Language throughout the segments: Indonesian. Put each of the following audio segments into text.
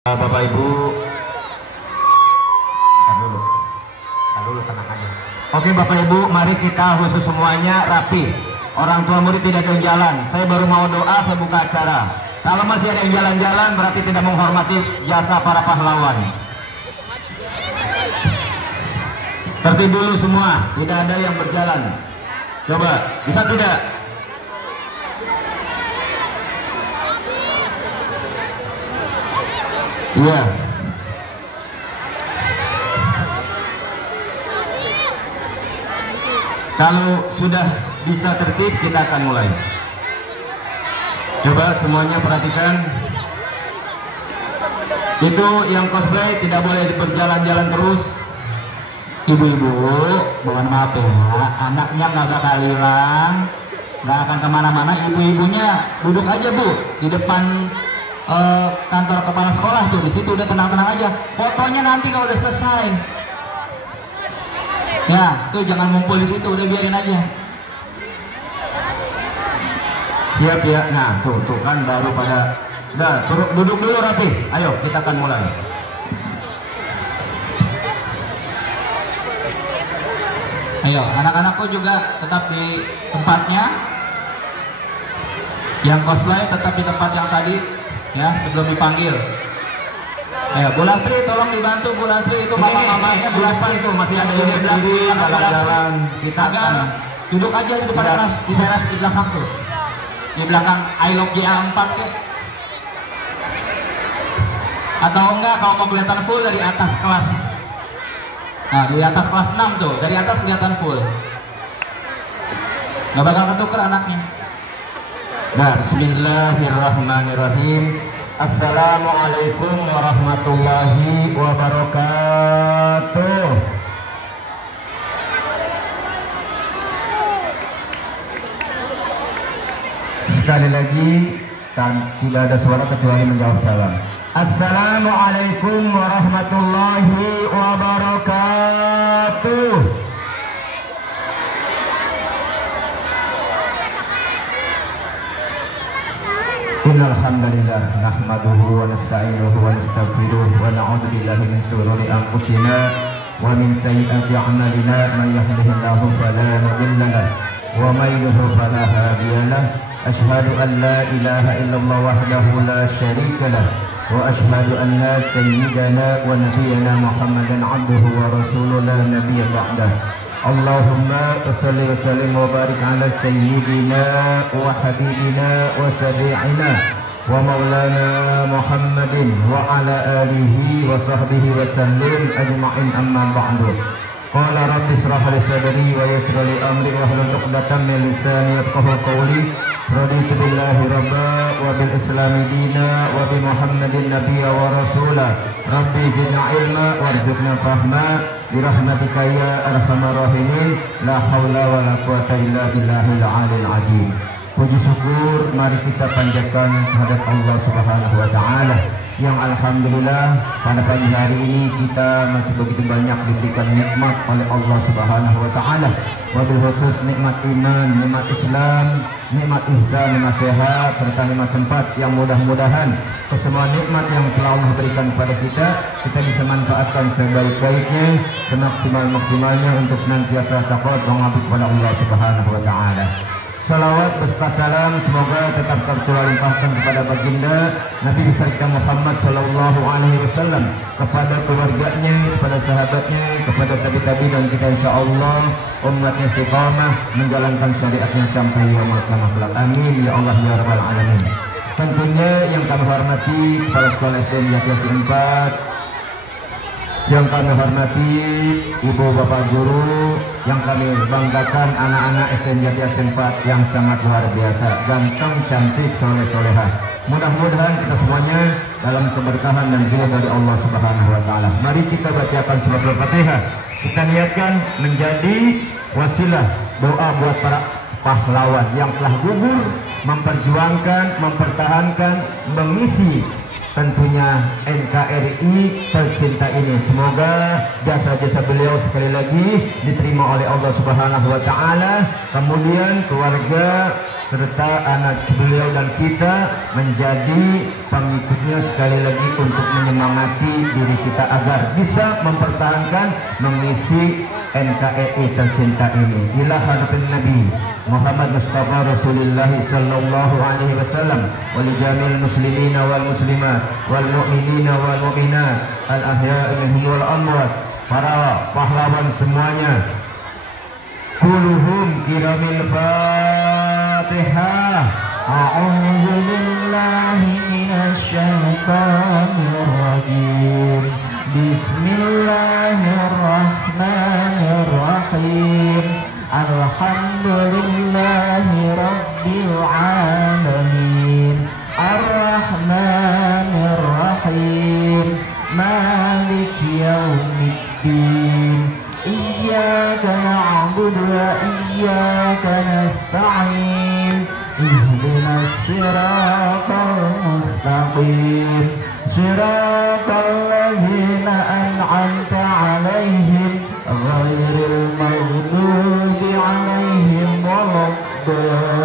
Bapak Ibu, tar dulu tenang aja. Oke Bapak Ibu, mari kita khusus semuanya rapi. Orang tua murid tidak ada yang jalan. Saya baru mau doa, saya buka acara. Kalau masih ada yang jalan-jalan berarti tidak menghormati jasa para pahlawan. Tertib dulu semua, tidak ada yang berjalan. Coba, bisa tidak? Iya. Kalau sudah bisa tertib, kita akan mulai. Coba semuanya perhatikan. Itu yang cosplay tidak boleh berjalan-jalan terus. Ibu-ibu, mohon maaf ya, anaknya nggak bakal hilang, nggak akan kemana-mana. Ibu-ibunya duduk aja Bu di depan kantor kepala sekolah tuh, di situ udah tenang-tenang aja. Fotonya nanti kalau udah selesai. Ya, tuh jangan ngumpul di situ, udah biarin aja. Siap ya. Nah, tuh kan baru pada udah duduk dulu rapi. Ayo, kita akan mulai. Ayo, anak-anakku juga tetap di tempatnya. Yang cosplay tetap di tempat yang tadi. Ya, sebelum dipanggil. Ayo, Bu Lastri tolong dibantu Bu Lastri, itu mama-mamanya Bu Lastri itu masih ada yang berdiri jalan-jalan. Kita akan duduk aja di depan teras, di teras di belakang tuh. Di belakang I Love JA4 kek. Atau enggak kalau mau kelihatan full dari atas kelas. Nah, di atas kelas 6 tuh, dari atas kelihatan full. Nggak bakal ketuker anaknya. Nah, bismillahirrahmanirrahim. Assalamualaikum warahmatullahi wabarakatuh. Sekali lagi, tidak ada suara kecuali menjawab salam. Assalamualaikum warahmatullahi wabarakatuh. Innal hamdalillah nahmaduhu wa nasta'inuhu wa nastaghfiruh wa na'udzu billahi min shururi anfusina wa min sayyiati a'malina. Man yahdihillahu fala mudilla lahu wa man yudlil fala hadiya lahu. Asyhadu an la ilaha illallah wahdahu la syarika lahu wa asyhadu anna sayyidana wa nabiyyana Muhammadan 'abduhu wa rasuluhu la nabiyya ba'dahu. Allahumma salli wa sallim wa barik ala sayyidina wa habibina wa sabi'ina wa maulana Muhammadin wa ala alihi wa sahbihi wa sallim ajma'in, amma ba'du. Qala rabbi israh li sadri wa yassir li amri wa hlul 'uqdatam min lisani yafqahu qawli. Raditu billahi rabba wa bil islami dina wa bi Muhammadin nabiyya wa rasula. Rabbi zidna ilma warzuqna fahma birahmatika ya arhamar rahimin. La haula wa la quwata illa billahil aliyil azim. Puji syukur mari kita panjatkan kehadirat Allah Subhanahu wa taala yang alhamdulillah pada pagi hari ini kita masih begitu banyak diberikan nikmat oleh Allah Subhanahu wa taala. Wabil khusus nikmat iman, nikmat Islam, nikmat ihsan, nikmat sehat, serta nikmat sempat yang mudah-mudahan kesemua nikmat yang telah Allah berikan kepada kita bisa manfaatkan sebaik-baiknya, semaksimal-maksimalnya untuk senantiasa takut mengabdi kepada Allah Subhanahu wa taala. Salawat beserta salam semoga tetap tercurah limpahkan kepada baginda Nabi besar kita Muhammad sallallahu alaihi wasallam, kepada keluarganya, kepada sahabatnya, kepada tabi-tabi dan kita insyaallah umatnya istiqamah menjalankan syariatnya sampai yaumul qiyamah. Amin ya Allah ya rabbal alamin. Tentunya yang kami hormati kepala sekolah SD kelas 4, yang kami hormati ibu bapak guru, yang kami banggakan anak-anak SD kelas 4 yang sangat luar biasa, ganteng, cantik, soleh-soleha. Mudah-mudahan kita semuanya dalam keberkahan dan ridho dari Allah Subhanahu wa taala. Mari kita bacakan surat Al-Fatihah. Kita niatkan menjadi wasilah doa buat para pahlawan yang telah gugur memperjuangkan, mempertahankan, mengisi tentunya NKRI tercinta ini. Semoga jasa-jasa beliau sekali lagi diterima oleh Allah Subhanahu wa taala, kemudian keluarga serta anak beliau dan kita menjadi pengikutnya sekali lagi untuk menyemangati diri kita agar bisa mempertahankan mengisi NKRI tercinta ini. Ila hadapan Nabi Muhammad Mustafa Rasulullah sallallahu alaihi wasallam wa li jamil muslimin wal muslimat wal mu'minina wal mu'minat al ahya'i minhum wal amwat, para pahlawan semuanya. Kulluhum kiramil Fatihah. A'udzu billahi minasy syaithanir rajim. Bismillahirrahmanirrahim. Alhamdulillahi rabbil alamin. Ar-Rahmanir-Rahim. Maliki yaumiddin. Iyyaka na'budu wa iyyaka nasta'in. Ihdinas siratal mustaqim. Siratal ladzina an'amta 'alaihim ghairil maghdubi 'alaihim waladdallin.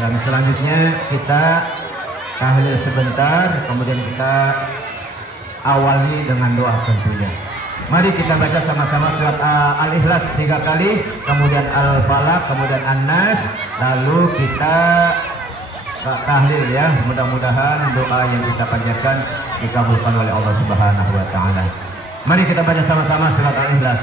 Dan selanjutnya kita tahlil sebentar, kemudian kita awali dengan doa tentunya. Mari kita baca sama-sama surat Al-Ikhlas 3 kali, kemudian Al-Falaq, kemudian An-Nas, lalu kita tahlil ya. Mudah-mudahan doa yang kita panjatkan dikabulkan oleh Allah Subhanahu wa taala. Mari kita baca sama-sama surat Al-Ikhlas.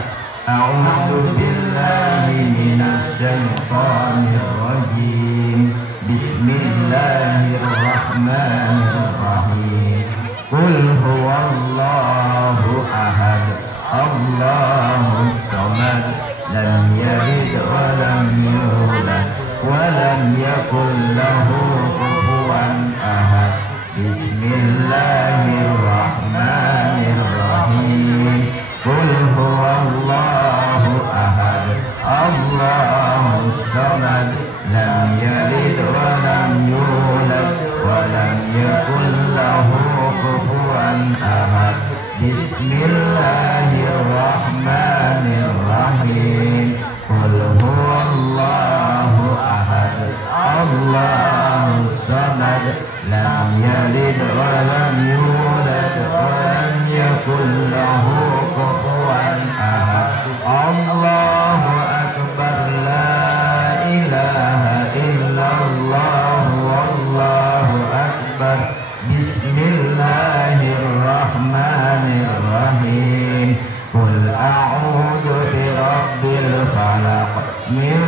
A'udzu billahi minasy syaithanir rajim. Bismillahirrahmanirrahim. Qul huwallahu ahad. Allahus samad. Lam yalid wa lam yulad wa lam yakul lahu kufuwan ahad. Bismillahirrahmanirrahim. Qul huwallahu ahad. Allahus samad. Lam yalid wa lam yulad wa lam yakul lahu kufuwan ahad. Bismillahirrahmanirrahim. Qul huwallahu ahad. Allahus samad. Lam yalid wa lam yulad wa lam yakul lahu kufuwan ahad. Allahu akbar. La ilaha illallah. Wallahu akbar. Bismillahirrahmanirrahim. Qul a'udzu birabbil falaq. Min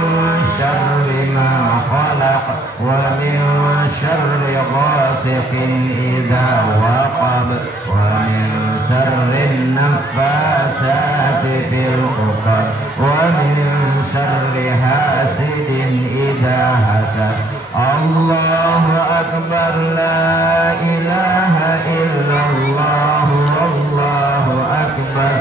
syarri ma khalaq. Wa min syarri ghasiqin idza waqab. Wa min syarri naffasati fil 'uqad. Wa min syarri hasidin idza hasad. Allahu akbar. La ilaha illallah. Wallahu akbar.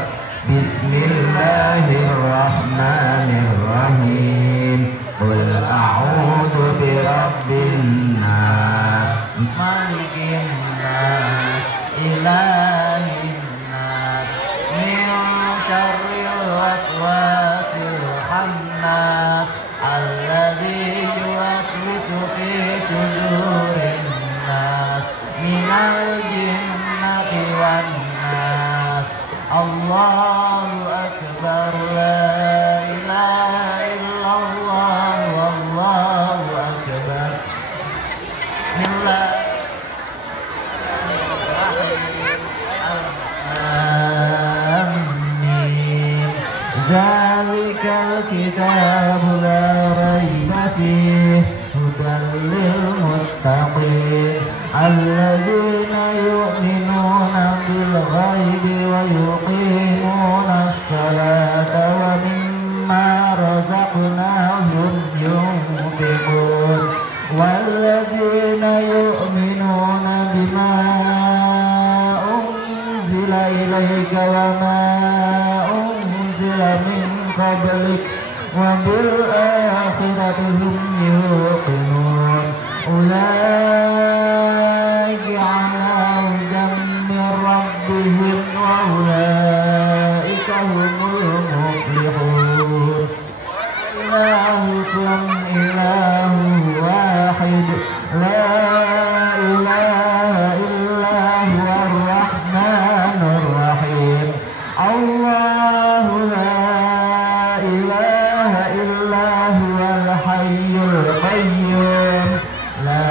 Bismillahirrahmanirrahim. Qul a'udzu birabbin nas. Malikin nas. Ilahin nas. Min syarril waswasil khannas. Alladzi yuwaswisu fi sudurin nas. Minal jinnati wan nas. Allahu akbar. La ilaha illallah. Wallahu akbar. Amin. Zalikal kitabu la raiba fihi hudan lil muttaqin. Alladzina yu'minuna bil ghaibi wa yuqimuna as-salata wa mimma razaqnahum yunfiqun. Walladzina yu'minuna bima unzila ilayka wa ma unzila min qablik wa bil akhirati hum yuqinun. أولئك على هدى من ربهم وأولئك هم المفلحون إلهكم إله واحد لا إله إلا هو الرحمن الرحيم الله لا إله إلا هو الحي القيوم لا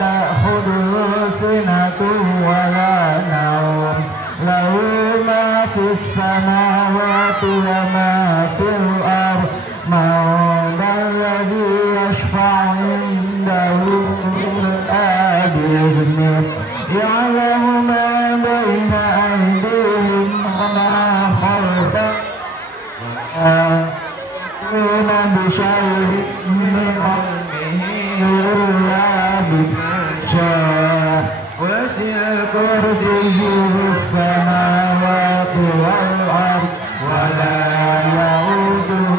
تأخذه سنة ولا نوم له ما في السماوات وما في الأرض من ذا الذي يشفع عنده إلا بإذنه يعلم ما بين أيديهم وما خلفهم ولا بشيء من علمه إلا بما شاء وسع كرسيه السماوات والأرض ولا يؤوده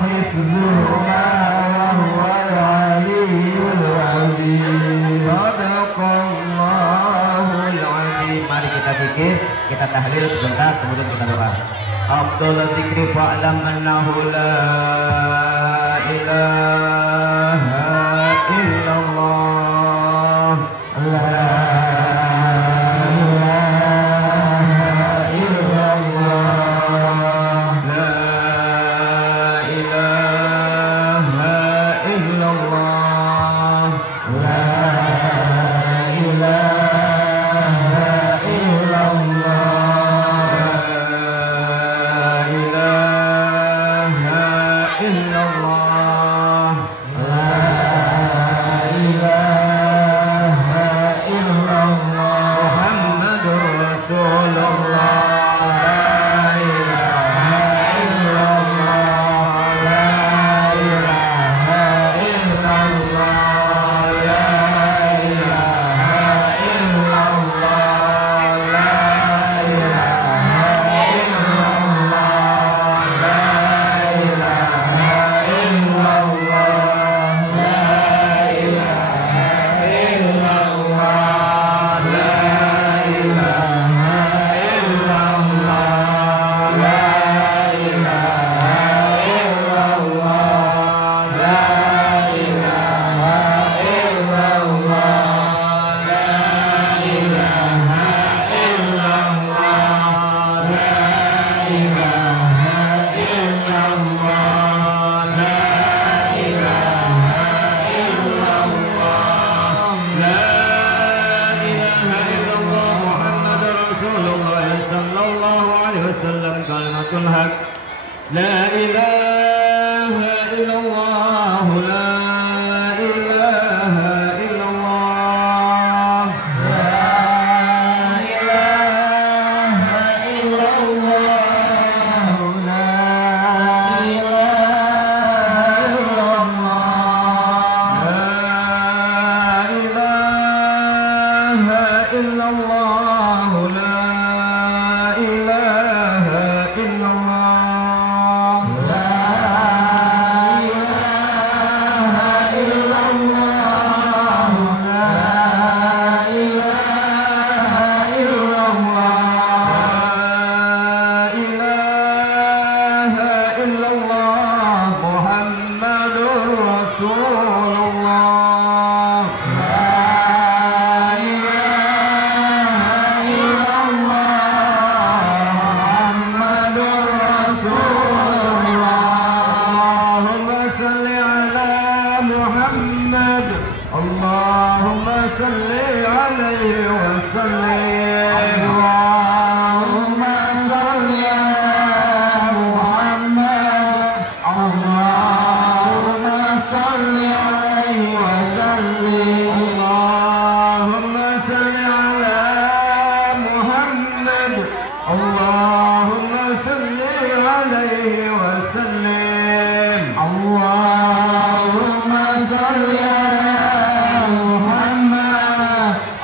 حفظهما وهو العلي العظيم صدق الله العظيم. Mari kita zikir, kita tahlil sebentar, kemudian kita doa. Afdal dzikri fa'lam annahu la ilaha illallah la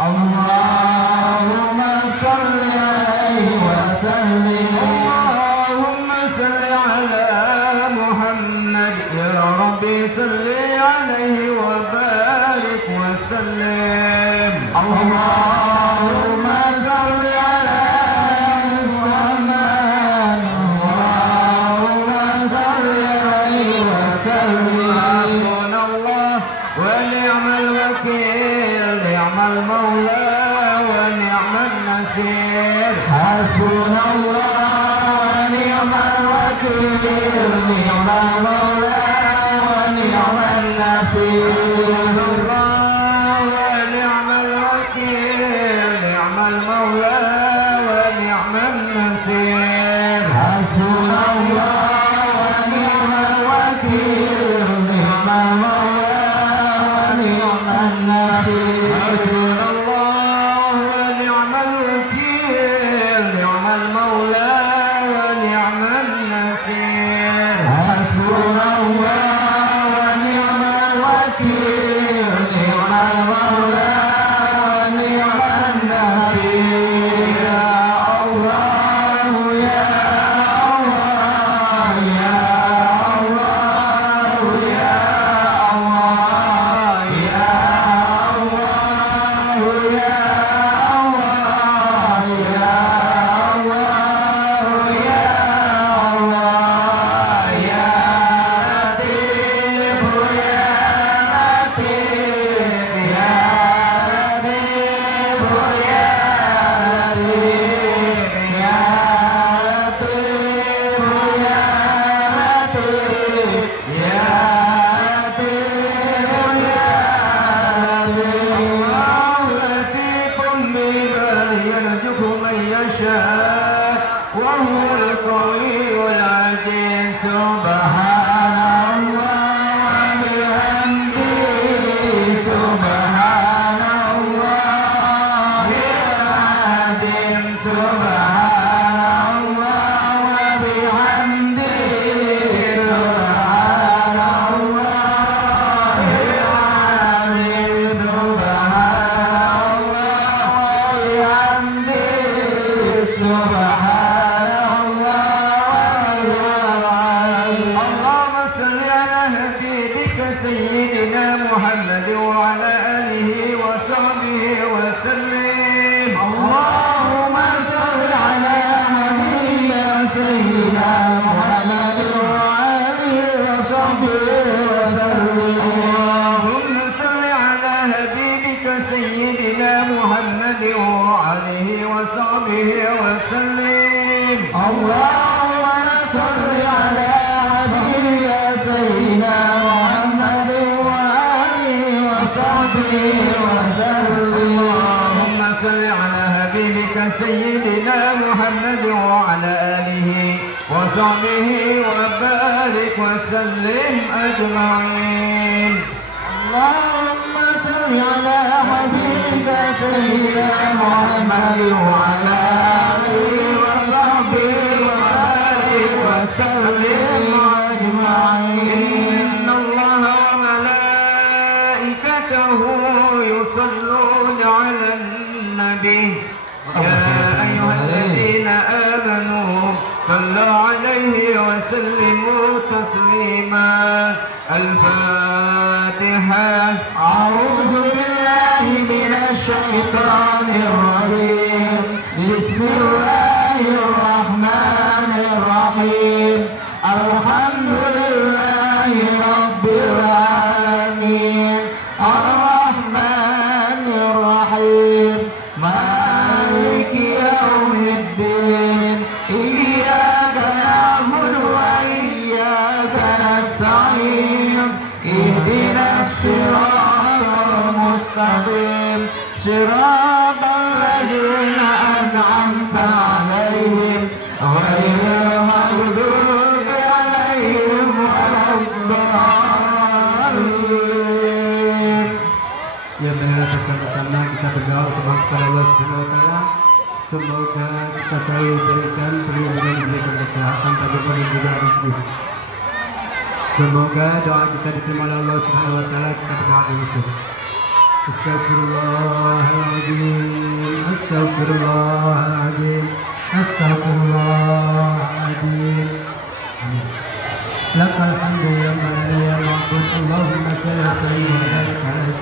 Allahumma Allahumma sholli ala Muhammad. Allahumma sholli alaihi wa sallim. Hasbunallah wa ni'mal wakil, ni'mal maula wa ni'man nasir. Hasbunallah wa ni'mal wakil, ni'mal maula wa ni'man nasir. سيدنا محمد وعلى آله وصحبه وبارك وسلم أجمعين. اللهم صل على حبيبك سيدنا محمد وعلى آله وصحبه وبارك وسلم أجمعين. إن الله وملائكته يصلون على النبي يا أيها الذين آمنوا صلوا عليه وسلموا تسليما. الفاتحة. أعوذ بالله من الشيطان الرجيم. بسم الله الرحمن الرحيم. الحمد لله رب العالمين الرحمن الرحيم مالك يوم الدين. إياك نعبد وإياك نستعين. اهدنا الصراط المستقيم صراط الذين أنعمت عليهم غير المغضوب عليهم ولا الضالين. Ya, marilah bersama-sama kita berdoa kepada Allah Subhanahu wa taala. Semoga kita selalu diberikan perlindungan, diberikan kesehatan, tabungan dan juga rezeki. Semoga doa kita diterima oleh Allah Subhanahu wa taala. Kita berdoa begitu. Astagfirullahaladzim, astagfirullahaladzim, astagfirullahaladzim. Lakal hamdu ya man la ya'bud. Allahumma salli ala sayyidina Muhammad.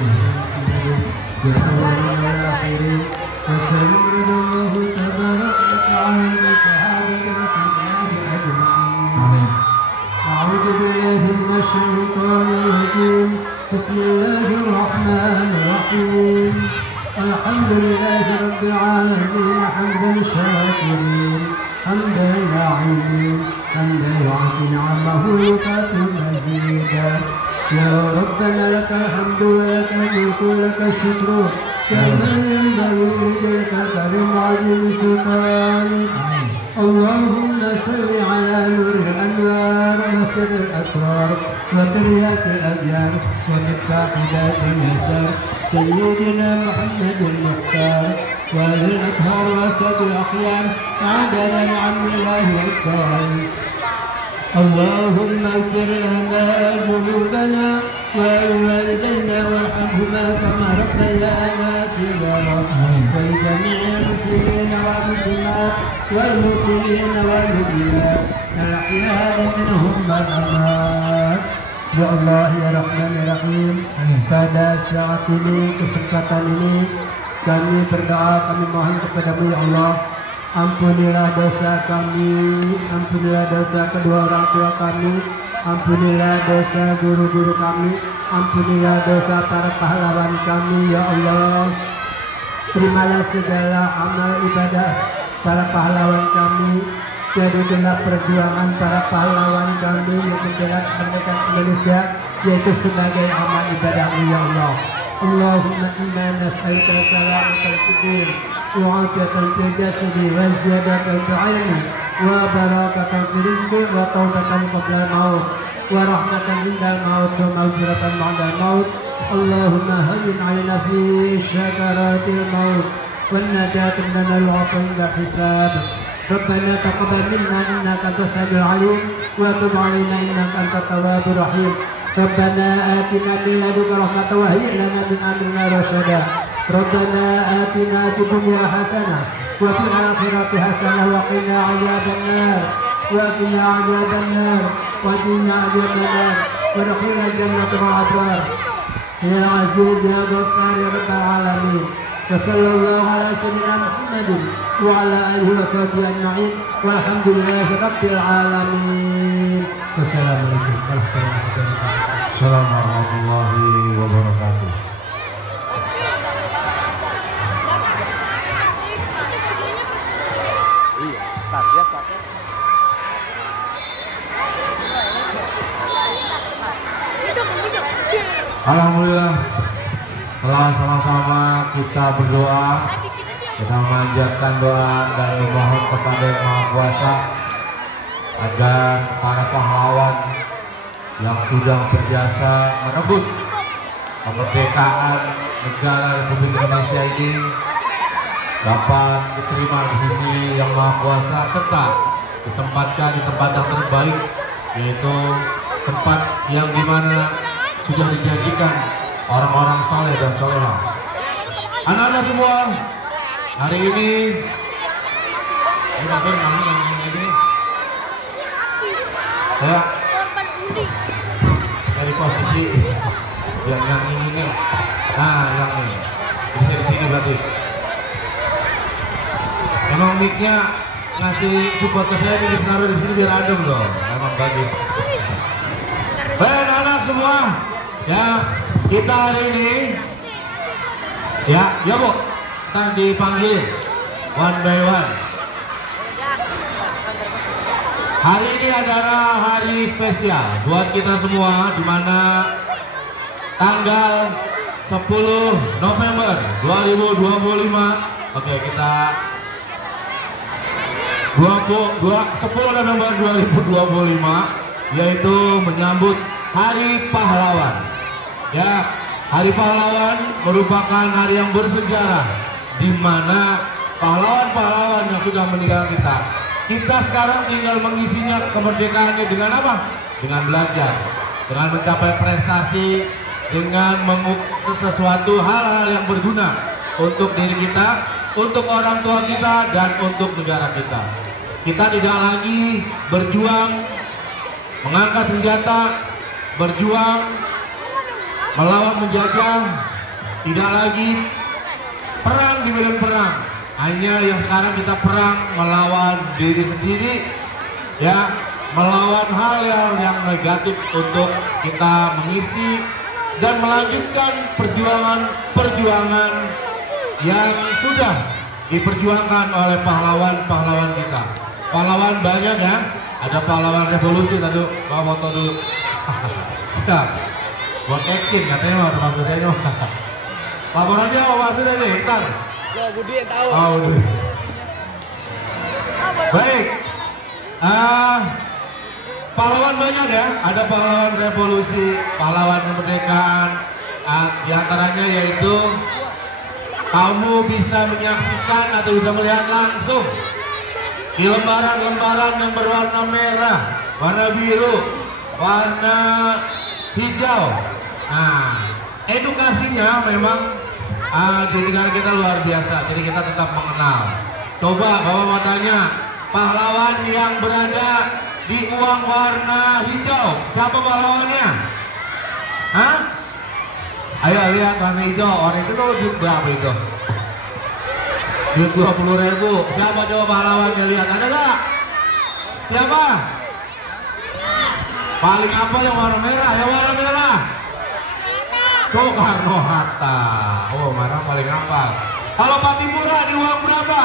بالأولين والآخرين وسلم الله تبارك وتعالى بشهادة رسول الله أجمعين. أعوذ بالله من الشيطان الرجيم. بسم الله الرحمن الرحيم. الحمد لله رب العالمين حمدا شاكرين حمدا لاعبين حمدا يعطي نعمه ويكافئ مزيدا. يا ربنا لك الحمد ولك الملك ولك الشكر كما ينبغي لجلالك الكريم وعظيم سلطانك. اللهم صل على نور الانوار وسر الاسرار وترياق الاديان ومفتاح ذات اليسار سيدنا محمد المختار وآل الأطهار وأسد الأخيار عدد نعم الله والصالحين. اللهم اغفر لنا ذنوبنا ولوالدينا وارحمهما كما ربيانا صغارا ولجميع المسلمين والمسلمات والمؤمنين والمؤمنات الأحياء منهم والأموات. Ya Allah ya Rahman ya Rahim, pada saat ini, kesempatan ini kami berdoa, kami mohon kepadamu ya Allah. Ampunilah dosa kami, ampunilah dosa kedua orang tua kami, ampunilah dosa guru-guru kami, ampunilah dosa para pahlawan kami ya Allah. Terimalah segala amal ibadah para pahlawan kami. Jadikanlah perjuangan para pahlawan kami yang membela kemerdekaan Indonesia yaitu sebagai amal ibadah-Mu ya Allah. Allahumma inna nas'aluka salamatal fiddin wa 'afiyatal fil jasadi wa ziyadatal fil 'ilmi wa barakatan fil rizqi wa tawbatan qabla al-maut wa rahmatan indal maut wa maghfiratan ba'da al-maut. Allahumma hayyin 'alaina fi syakaratil maut wan najat min al-'afwi inda hisab. ربنا تقبل منا انك انت السميع العليم وتب علينا انك انت التواب الرحيم. ربنا آتنا من لدنك رحمة وهيئ لنا من امرنا رشدا. ربنا آتنا في الدنيا حسنة وفي الآخرة حسنة وقنا عذاب النار وقنا عذاب النار وقنا عذاب النار وادخلنا الجنة مع الأبرار يا عزيز يا غفار يا رب العالمين. وصلى الله على سيدنا محمد وعلى آله وصحبه أجمعين والحمد لله رب العالمين. والسلام عليكم ورحمة الله وبركاته. Alhamdulillah, setelah sama-sama kita berdoa, kita memanjatkan doa dan memohon kepada Yang Maha Kuasa agar para pahlawan yang sudah berjasa merebut kemerdekaan negara Republik Indonesia ini dapat diterima di sisi Yang Maha Kuasa serta ditempatkan di tempat yang terbaik, yaitu tempat yang dimana sudah dijadikan orang-orang soleh dan solehah. Anak-anak semua, hari ini ya dari posisi yang ini nih, nah yang ini bisa di sini berarti. Emang mic-nya ngasih support ke saya ditaruh di sini biar adem loh, emang bagus. Baik anak-anak semua, ya kita hari ini ya Bu, ntar dipanggil one by one. Hari ini adalah hari spesial buat kita semua, di mana tanggal 10 November 2025. Oke, kita 10 November 2025 yaitu menyambut Hari Pahlawan. Ya, Hari Pahlawan merupakan hari yang bersejarah, di mana pahlawan-pahlawan yang sudah meninggal kita sekarang tinggal mengisinya kemerdekaannya dengan apa? Dengan belajar, dengan mencapai prestasi, dengan mengukur sesuatu hal-hal yang berguna untuk diri kita, untuk orang tua kita, dan untuk negara kita. Kita tidak lagi berjuang mengangkat senjata, berjuang melawan penjajah, tidak lagi perang di medan perang, hanya yang sekarang kita perang melawan diri sendiri, ya, melawan hal yang negatif untuk kita mengisi dan melanjutkan perjuangan yang sudah diperjuangkan oleh pahlawan-pahlawan kita. Pahlawan banyak ya, ada pahlawan revolusi tadi, bawa foto dulu. Ya, buat acting katanya mau maksudnya. Laporannya apa maksudnya nih, ntar. Yo, Budi yang tahu. Oh, Budi. Baik, pahlawan banyak ya, ada pahlawan revolusi, pahlawan kemerdekaan, di antaranya yaitu kamu bisa menyaksikan atau bisa melihat langsung di lembaran-lembaran yang berwarna merah, warna biru, warna hijau. Nah, edukasinya memang di negara kita luar biasa, jadi kita tetap mengenal. Coba Bapak mau tanya, pahlawan yang berada di uang warna hijau, siapa pahlawannya? Hah? Ayo lihat warna hijau, warna itu tuh duit berapa itu? Duit 20.000. Siapa coba pahlawannya, lihat, ada gak? Siapa? Paling apa yang warna merah? Yang warna merah Soekarno Hatta. Oh, mana paling apa? Kalau Patimura di uang berapa?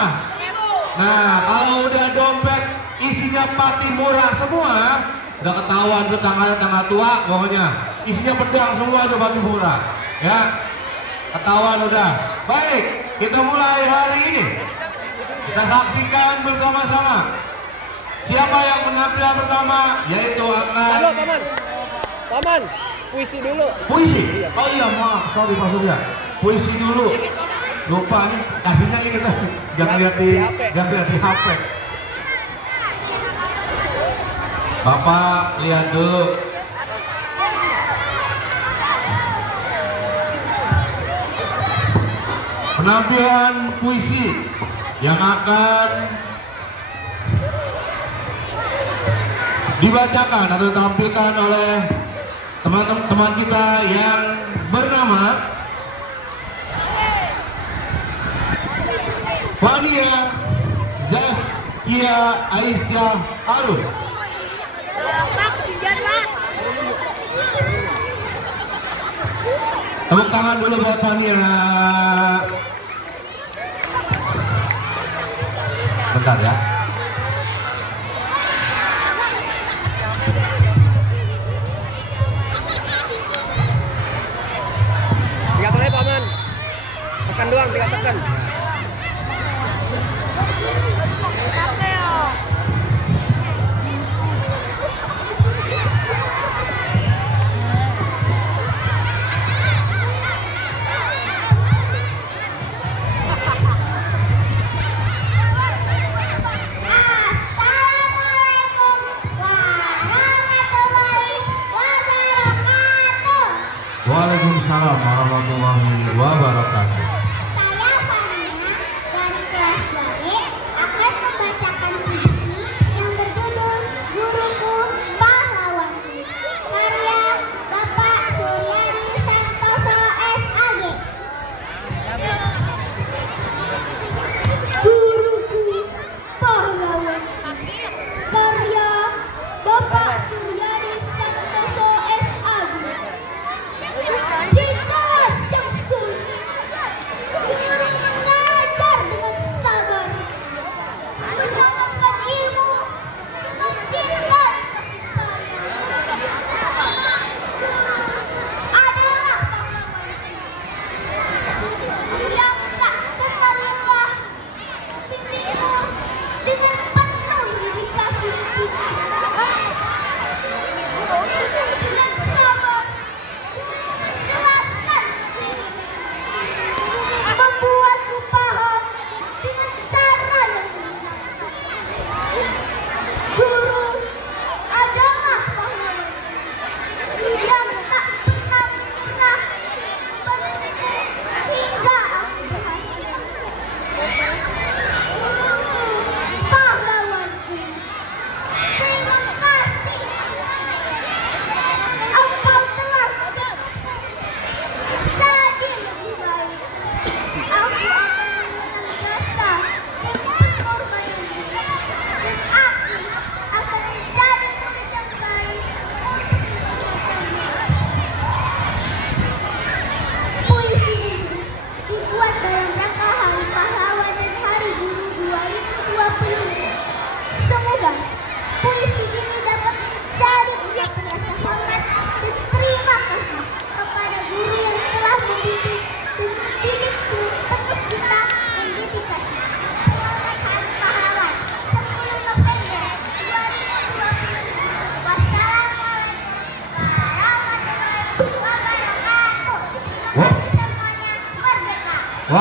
Nah, kalau udah dompet isinya Patimura semua, udah ketahuan tuh tanggal tua, pokoknya isinya pedang semua tuh Patimura, ya, ketahuan udah. Baik, kita mulai hari ini. Kita saksikan bersama-sama siapa yang menampil pertama, yaitu akan. Halo, paman, puisi dulu. Puisi? Oh iya, maaf, sorry Pak Surya. Puisi dulu. Lupa nih, kasihnya ini tuh. Jangan lihat di HP. Bapak lihat dulu. Penampilan puisi yang akan dibacakan atau ditampilkan oleh teman-teman kita yang bernama Fania Zaskia Aisyah Arun. Tepuk tangan dulu buat Fania. Bentar ya. Tiga tekan paman. Tekan doang, 3 tekan. Waalaikumsalam warahmatullahi wabarakatuh. Saya Fania dari kelas B. Aku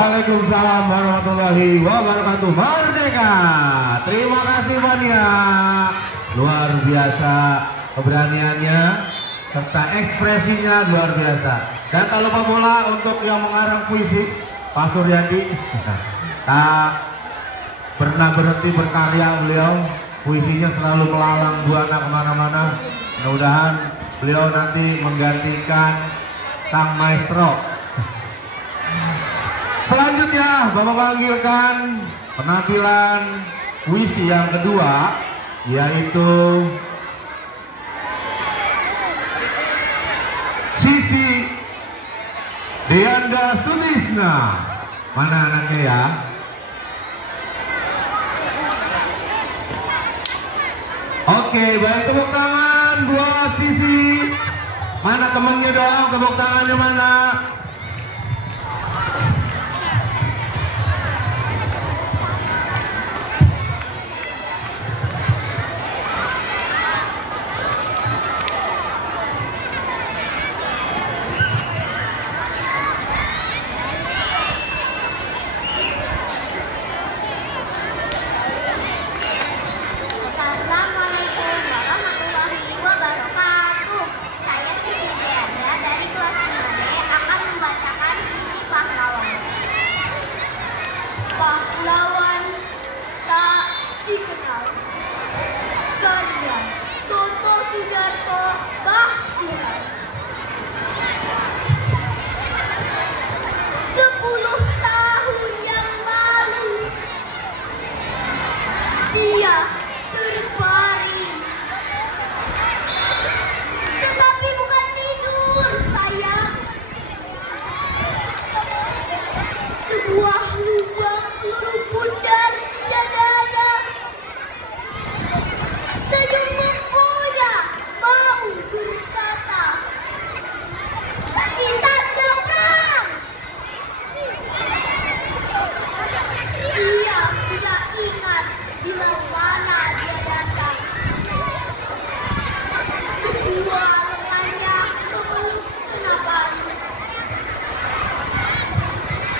Waalaikumsalam warahmatullahi wabarakatuh. Merdeka. Terima kasih banyak. Luar biasa keberaniannya serta ekspresinya luar biasa. Dan tak lupa pula untuk yang mengarang puisi Pak Suryadi. Tak pernah berhenti berkarya beliau. Puisinya selalu melalang buana kemana-mana. Mudah-mudahan beliau nanti menggantikan sang maestro. Selanjutnya Bapak panggilkan penampilan puisi yang kedua, yaitu Sisi Deanda Sutisna. Mana anaknya ya? Oke, baik, tepuk tangan buat Sisi. Mana temennya dong? Tepuk tangannya mana? Pahlawan tak dikenal, karya Toto Sudarto Bahtiar. 10 tahun yang lalu dia terbaring, tetapi bukan tidur sayang. Sebuah lubang peluru bundar di dadanya. Senyum menggoda mau berkata, kita sedang perang. Dia sudah ingat bila mana dia datang. Kedua lengannya kemeluk senapan.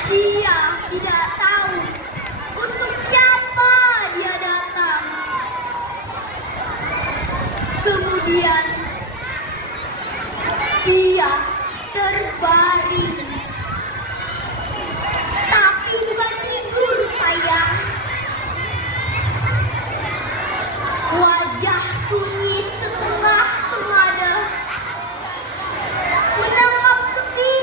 Dia tidak tahu untuk siapa dia datang. Kemudian dia terbaring, tapi bukan tidur sayang. Wajah sunyi setengah temada menangkap sepi.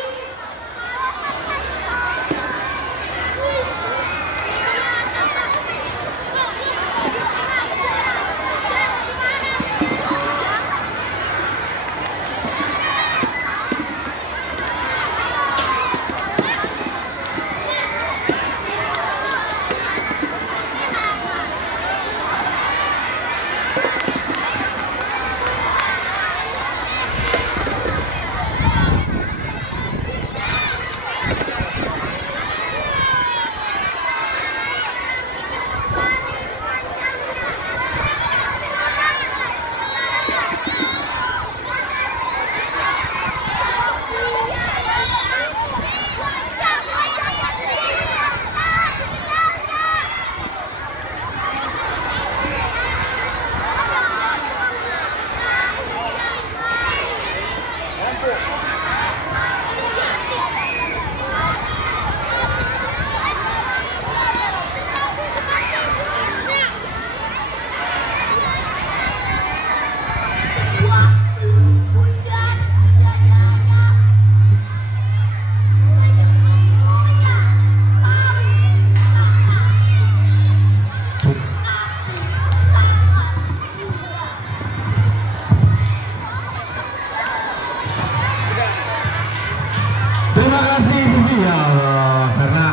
Terima kasih Sisi. Ya Allah, karena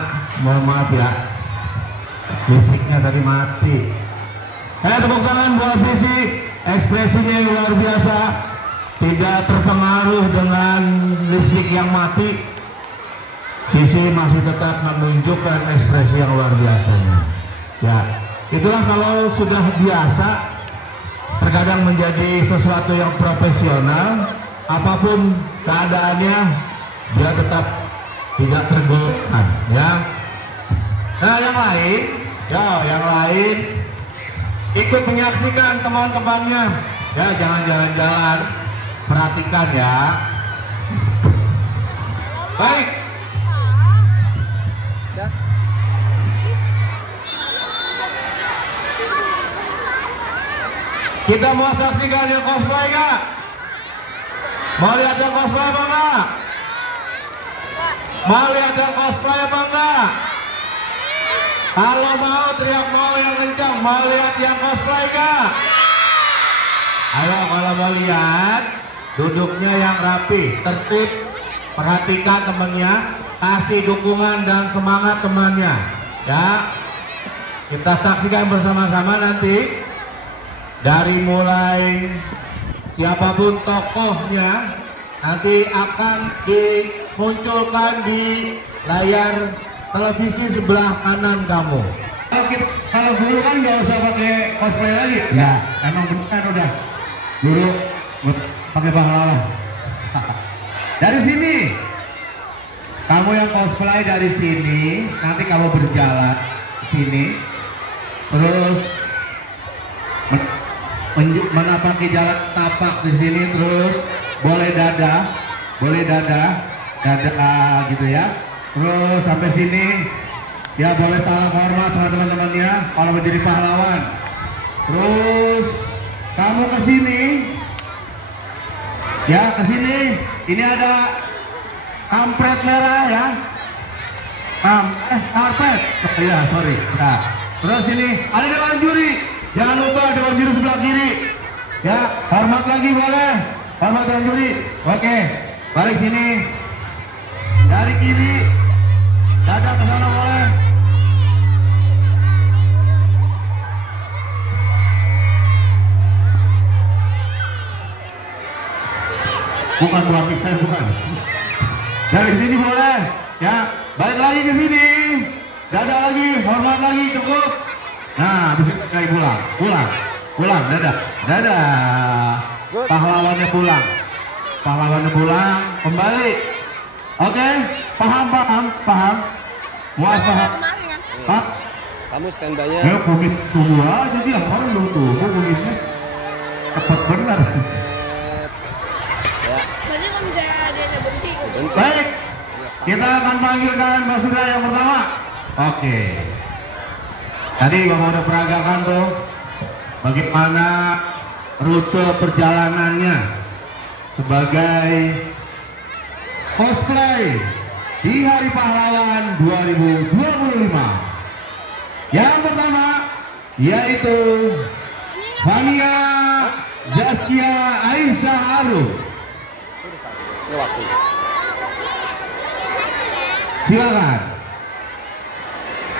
mohon maaf ya, listriknya tadi mati. Tepuk tangan buat Sisi. Ekspresinya yang luar biasa, tidak terpengaruh dengan listrik yang mati. Sisi masih tetap menunjukkan ekspresi yang luar biasanya. Ya, itulah kalau sudah biasa, terkadang menjadi sesuatu yang profesional, apapun keadaannya dia tetap tidak tergoyahkan, ya. Nah, yang lain ikut menyaksikan teman-temannya. Ya, jangan jalan-jalan, perhatikan ya. Baik. Kita mau saksikan yang cosplay nggak? Mau lihat yang cosplay apa enggak? Mau lihat yang cosplay apa enggak? Kalau mau teriak mau yang kencang. Mau lihat yang cosplay nggak? Ayo kalau mau lihat, duduknya yang rapi, tertib, perhatikan temannya, kasih dukungan dan semangat temannya. Ya, kita saksikan bersama-sama nanti. Dari mulai siapapun tokohnya nanti akan dimunculkan di layar televisi sebelah kanan kamu. Kalau dulu kan nggak usah pakai cosplay lagi. Ya, emang benar udah. Dulu pakai pahlawan. Dari sini, kamu yang cosplay dari sini, nanti kamu berjalan sini, terus menapaki jalan tapak di sini, terus boleh dada gitu ya, terus sampai sini ya, boleh salam hormat sama teman-temannya kalau menjadi pahlawan. Terus kamu ke sini ya, ke sini ini ada kampret merah ya, karpet ya, sorry. Nah, terus ini ada dewan juri. Jangan lupa dewan juri sebelah kiri. Ya, hormat lagi boleh. Hormat dewan juri. Oke, balik sini. Dari kiri, dada ke sana boleh. Bukan grafik saya, bukan. Dari sini boleh. Ya, balik lagi ke sini. Dada lagi, hormat lagi, cukup. Nah, bisa kayak pulang, dadah. Pahlawannya pulang, kembali. Oke, paham. Muas paham. Pak, Kamu standby-nya. ya kumis tunggu aja dia, orang belum tunggu kumisnya. Cepat benar. Berarti kalau misalnya dia berhenti. Baik, kita akan panggilkan Basura yang pertama. Oke. Tadi Bapak udah peragakan tuh bagaimana rute perjalanannya sebagai cosplay di Hari Pahlawan 2025. Yang pertama yaitu Fania Zaskia Aisyah Aru. Silakan.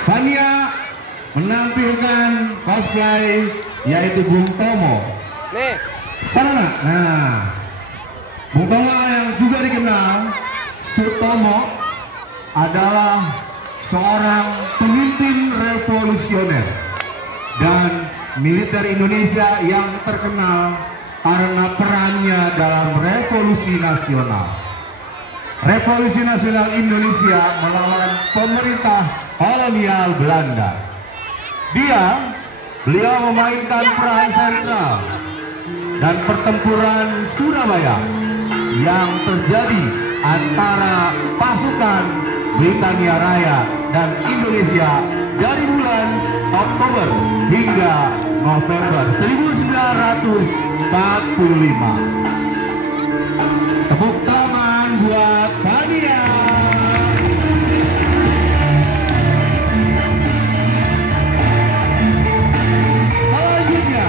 Fania menampilkan cosplay yaitu Bung Tomo. Nih. Sana nak. Nah, Bung Tomo yang juga dikenal Sutomo adalah seorang pemimpin revolusioner dan militer Indonesia yang terkenal karena perannya dalam revolusi nasional. Revolusi nasional Indonesia melawan pemerintah kolonial Belanda. Beliau memainkan peran sentral dan pertempuran Surabaya yang terjadi antara pasukan Britania Raya dan Indonesia dari bulan Oktober hingga November 1945. Tepuk tangan buat Fania. Selanjutnya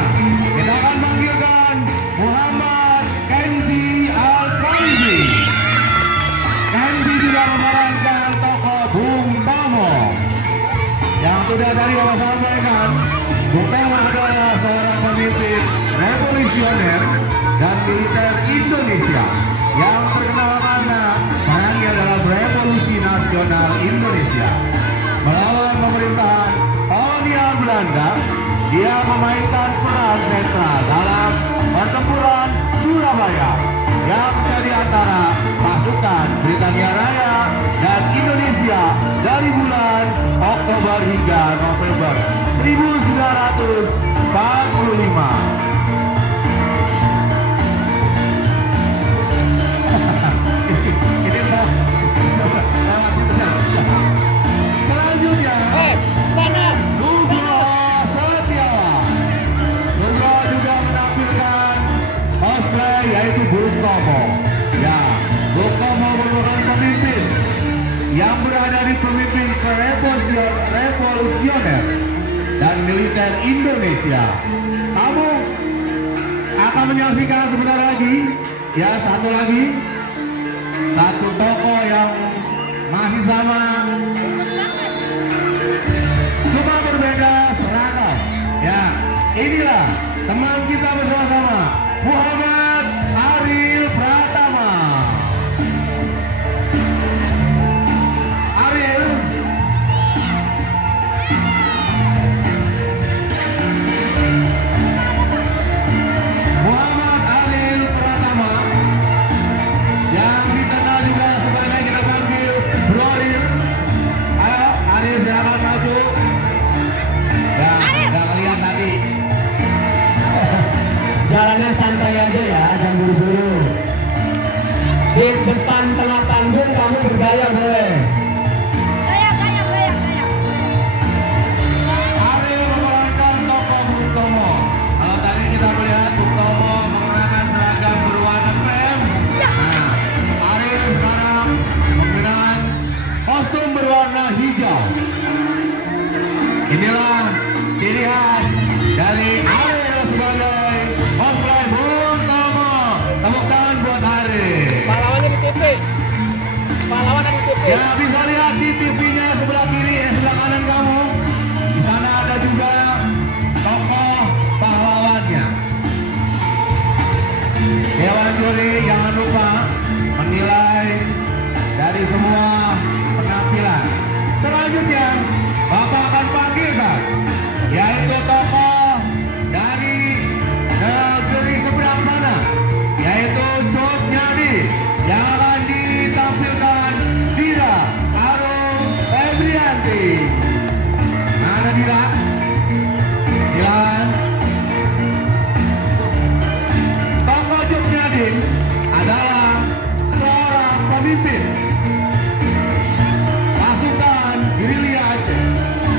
kita akan panggilkan Muhammad Kenzi Alfaizi. Kenzi juga memerankan tokoh Bung Tomo. Yang sudah tadi Bapak sampaikan, Bung Tomo adalah seorang pemimpin revolusioner dan militer Indonesia yang terkenal karena perannya dalam revolusi nasional Indonesia melawan pemerintahan kolonial Belanda. Dia memainkan peran sentral dalam pertempuran Surabaya yang terjadi antara pasukan Britania Raya dan Indonesia dari bulan Oktober November 1945. Selanjutnya Sana. Nugroho Setiawan. Nugroho juga menampilkan cosplay yaitu Bung Tomo. Ya, Bung Tomo merupakan pemimpin yang berada di pemimpin revolusioner dan militer Indonesia. Kamu akan menyaksikan sebentar lagi, ya satu tokoh yang masih sama, cuma berbeda seragam. Ya, inilah teman kita bersama-sama, Muhammad Ariel Pratama. Ariel, Muhammad Ariel Pratama, yang dikenal juga sebagai kita panggil Bro Ariel. Ayo, Ariel silakan maju. Ya, nggak kelihatan tadi. Jalannya santai aja ya, jangan buru-buru. Di depan tengah panggung kamu bergaya boleh. Gaya. Ariel memerankan tokoh Bung Tomo. Kalau tadi kita melihat Bung Tomo menggunakan seragam berwarna krem. Nah, Ariel sekarang menggunakan kostum berwarna hijau. Inilah ciri khas dari Ariel sebagai cosplay Bung Tomo. Tepuk tangan buat Ariel. Pahlawannya di TV. Pahlawan ada di TV. Ya, bisa lihat di TV-nya sebelah kiri, sebelah kanan kamu. Di sana ada juga tokoh pahlawannya. Dewan juri jangan lupa menilai dari semua penampilan. Selanjutnya, Bapak akan panggilkan yaitu tokoh dari negeri seberang sana, yaitu Cut Nyadi, yang akan ditampilkan Dira Arum Febrianti. Mana Dira? Dilan. Tokoh Cut Nyadi adalah seorang pemimpin pasukan gerilya Aceh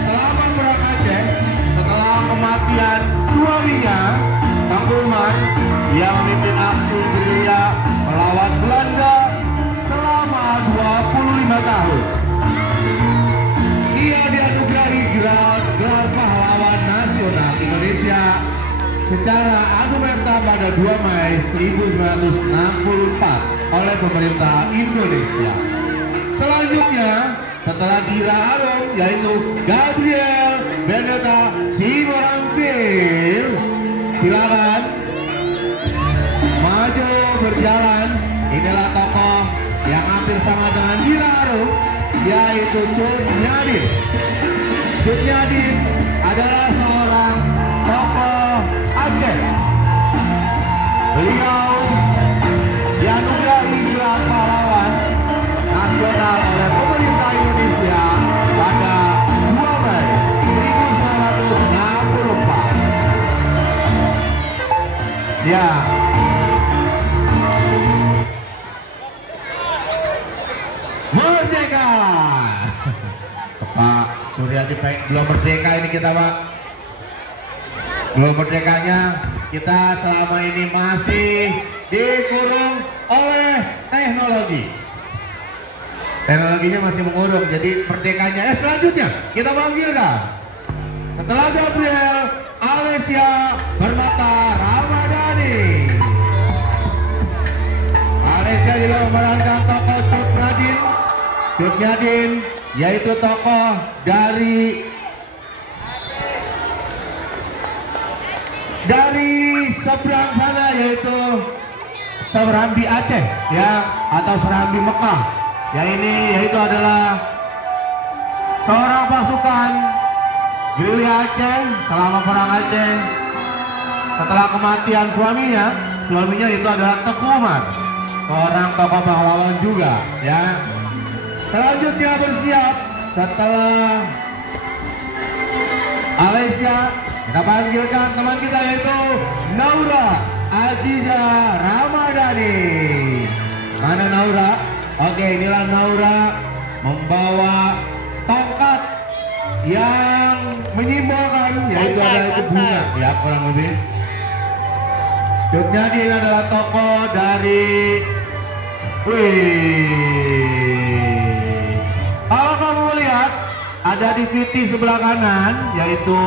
selama perang Aceh. Setelah kematian suaminya, Kang Ulman, ia memimpin aksi gerilya melawan Belanda selama 25 tahun. Ia dianugerahi gelar pahlawan nasional Indonesia secara argumental pada 2 Mei 1964 oleh pemerintah Indonesia. Selanjutnya, setelah Dira Arum, yaitu Gabriel Benedetta Sihorampil. Silakan maju berjalan. Inilah tokoh yang hampir sama dengan Dira Arum, yaitu Cut Nyadi. Cut Nyadi adalah seorang tokoh Aceh. Beliau dianugerahi gelar pahlawan nasional oleh pemerintah Indonesia pada 2 Mei 1964. Ya. Merdeka. Pak Suryadi belum merdeka ini kita, Pak. Belum merdekanya kita selama ini masih dikurung oleh teknologi. Teknologinya masih mengurung, jadi merdekanya. Selanjutnya kita panggilkan setelah Gabriel, Alessia Permata Ramadhani. Alessia juga memerankan tokoh Cut Nyadin, yaitu tokoh dari seberang sana, yaitu Serambi Aceh, ya, atau Serambi Mekah. Ya, ini yaitu adalah seorang pasukan gerilya Aceh selama perang Aceh. Setelah kematian suaminya itu adalah Teku Umar, seorang tokoh pahlawan juga, ya. Selanjutnya bersiap setelah Malaysia. Kita panggilkan teman kita yaitu Naura Aziza Ramadhani. Mana Naura? Oke, inilah Naura membawa tongkat yang menyimbolkan yaitu ada itu bunga ya kurang lebih. Jadi ini adalah tokoh dari kalau kamu lihat ada di TV sebelah kanan yaitu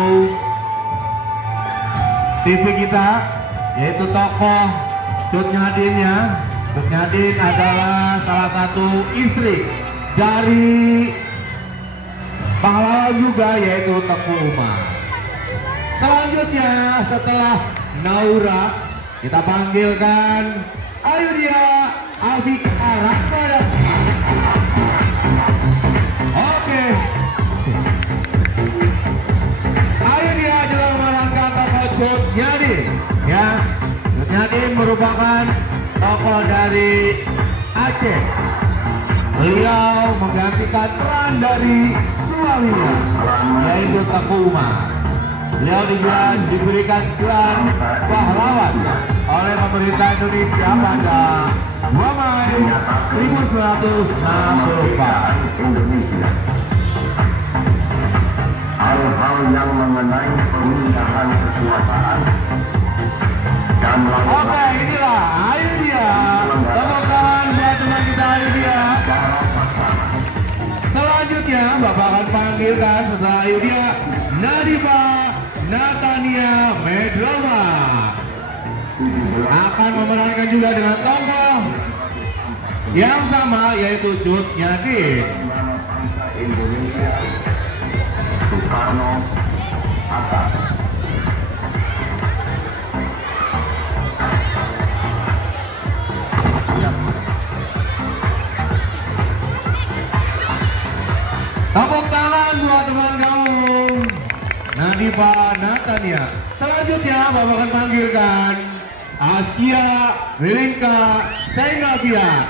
TV kita yaitu tokoh Cut Nyadinnya. Cut Nyadin adalah salah satu istri dari pahlawan juga yaitu Teku Umar. Selanjutnya setelah Naura kita panggilkan ayo dia Afik Ramadhani. Oke. Ayo dia juga memerankan tokoh Cut Nyadin. Ya, Cut Nyadin merupakan tokoh dari Aceh. Beliau menggantikan peran dari suaminya yaitu Teku Umar. Beliau juga diberikan gelar pahlawan oleh pemerintah Indonesia pada 2 Mei 1964. Hal-hal yang mengenai pemindahan kekuasaan dan Oke, inilah ayo dia. Tepuk tangan buat teman kita ayo dia. Selanjutnya Bapak akan panggilkan setelah ayo dia Nadifa Natania Medloma akan memerankan juga dengan tokoh yang sama yaitu Cut Nyadin. Indonesia Soekarno Hatta. Tepuk tangan buat teman kamu Nadifa Natania. Selanjutnya Bapak akan panggilkan Askia Wilinka Senavia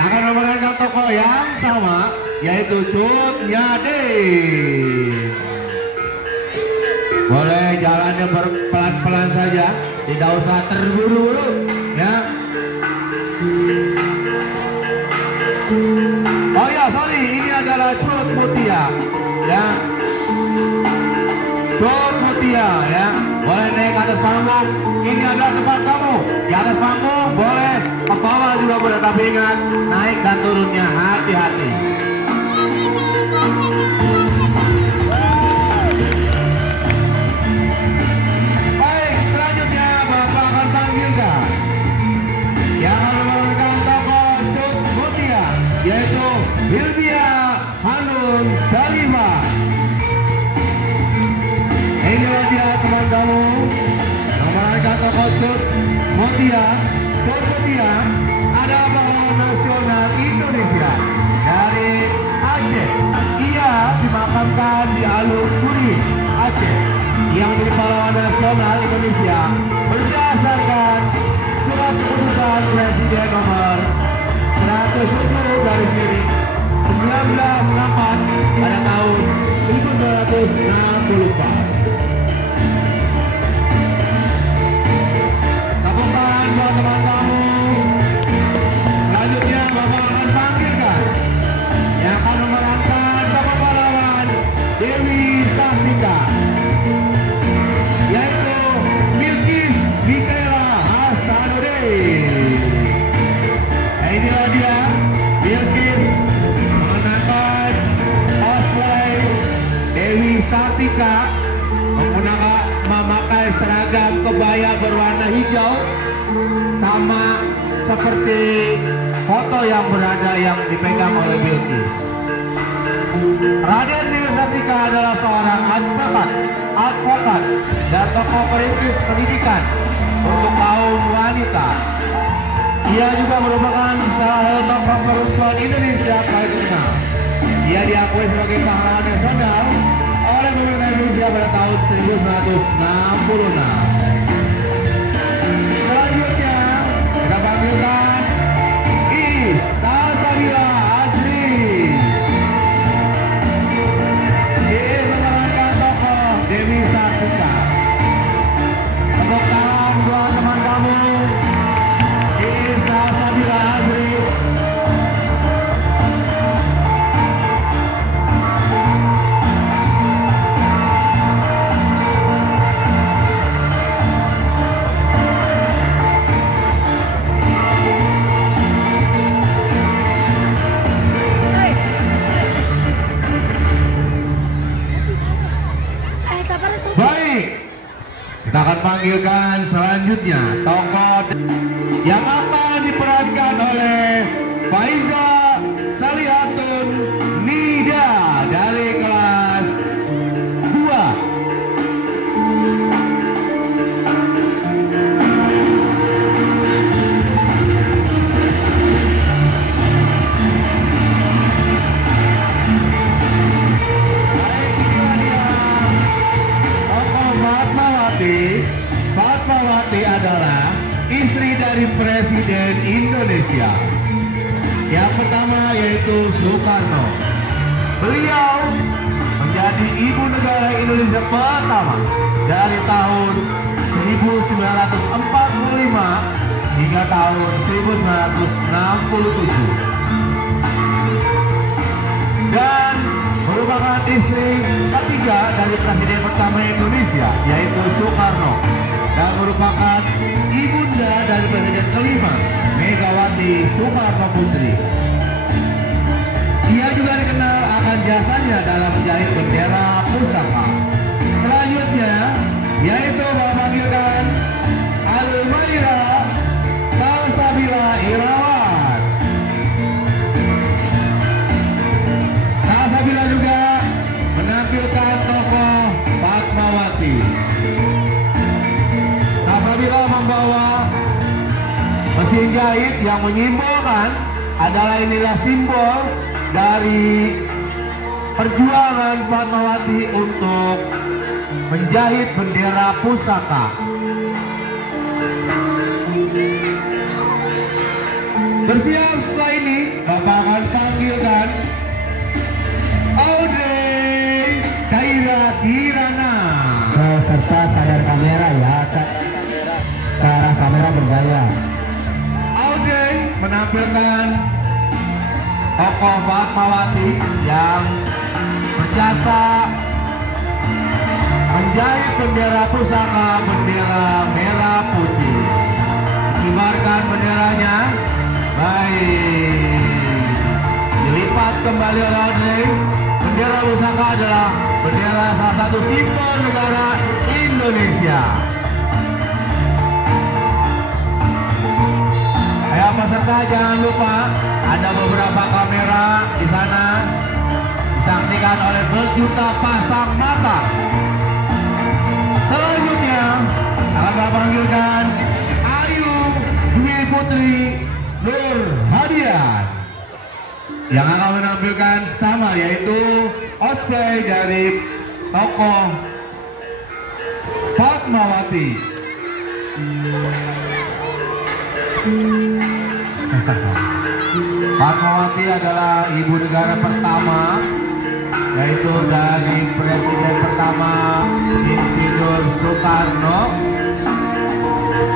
akan memerankan tokoh yang sama yaitu Cut Nyadin. Boleh jalannya pelan-pelan saja, tidak usah terburu-buru ya. Oh ya, sorry, ini adalah Cut Mutia ya. Cut Mutia ya. Boleh naik ke atas panggung. Ini adalah tempat kamu. Di atas panggung boleh, ke bawah juga boleh, tapi ingat naik dan turunnya hati-hati. Baik, selanjutnya Bapak akan panggilkan yang akan memerankan tokoh Cut Mutia yaitu Hilbia Hanun Salimah. Inilah dia teman kamu memerankan tokoh Cut Mutia. Cut Mutia adalah pahlawan nasional Indonesia dari Aceh. Ia dimakamkan di Alun Puri, Aceh. Yang menjadi pahlawan nasional Indonesia berdasarkan surat keputusan Presiden nomor 107 garis miring 1964 pada tahun 1964. Tepuk tangan buat teman kamu. Selanjutnya Bapak akan panggilkan yang akan memerankan tokoh pahlawan Dewi Sartika yaitu Bilqis Mikaela Hasanuddin. Inilah dia Bilqis mengenakan cosplay Dewi Sartika memakai seragam kebaya berwarna hijau sama seperti foto yang berada yang dipegang oleh Bilqis. Raden Dewi Sartika adalah seorang advokat dan tokoh perintis pendidikan untuk kaum wanita. Ia juga merupakan salah satu tokoh perempuan Indonesia paling terkenal. Ia diakui sebagai pahlawan nasional oleh pemerintah Indonesia pada tahun 1966. Selanjutnya kita panggilkan Iis Tasabila Azri. Dia memerankan tokoh Dewi Baik, kita akan panggilkan selanjutnya tokoh yang akan diperankan oleh Faiza Salihatun Nida dari kelas 2. Fatmawati adalah istri dari Presiden Indonesia. Yang pertama yaitu Soekarno. Beliau menjadi ibu negara Indonesia pertama dari tahun 1945 hingga tahun 1967. Dan merupakan istri ketiga dari Presiden pertama Indonesia yaitu Soekarno, dan merupakan ibunda dari Presiden kelima Megawati Soekarno Putri. Ia juga dikenal akan jasanya dalam menjahit bendera pusaka. Selanjutnya yaitu Bapak panggilkan Almaira Salsabila Irawan. Salsabila juga menampilkan tokoh Fatmawati. Salsabila membawa mesin jahit yang menyimbolkan adalah inilah simbol dari perjuangan Fatmawati untuk menjahit bendera pusaka. Bersiap setelah ini Bapak akan panggilkan Audrey Kaira Kirana. Serta sadar kamera ya, ke arah kamera bergaya. Audrey menampilkan tokoh Fatmawati yang berjasa menjahit bendera pusaka, bendera merah putih. Kibarkan benderanya. Baik, dilipat kembali oleh Audrey. Bendera pusaka adalah bendera salah satu simbol negara Indonesia. Ayo peserta jangan lupa ada beberapa kamera di sana, disaksikan oleh berjuta pasang mata. Selanjutnya akan panggilkan Ayu Dwi Putri Nur Hadian yang akan menampilkan sama yaitu cosplay dari tokoh Fatmawati. Fatmawati adalah ibu negara pertama yaitu dari Presiden pertama Insinyur Soekarno.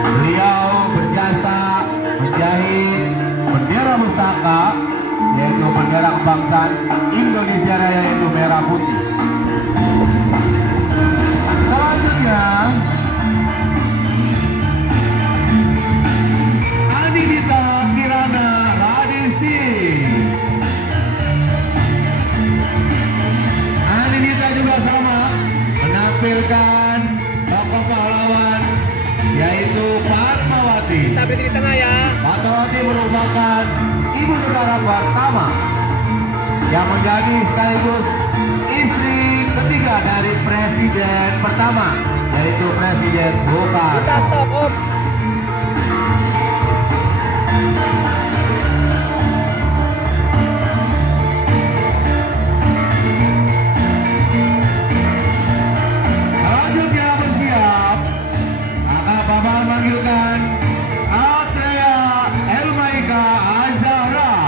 Beliau berjasa menjahit bendera pusaka yaitu bendera kebangsaan Indonesia Raya yaitu merah putih. Selanjutnya Anindita Kirana Radisti. Anindita juga sama menampilkan tokoh pahlawan yaitu Fatmawati. Kita berdiri di tengah ya. Fatmawati merupakan ibu negara pertama yang menjadi sekaligus istri ketiga dari Presiden pertama yaitu Presiden Soekarno. Kita stop Om. Selanjutnya bersiap akan Bapak manggilkan Atrea Elmaika Azahra.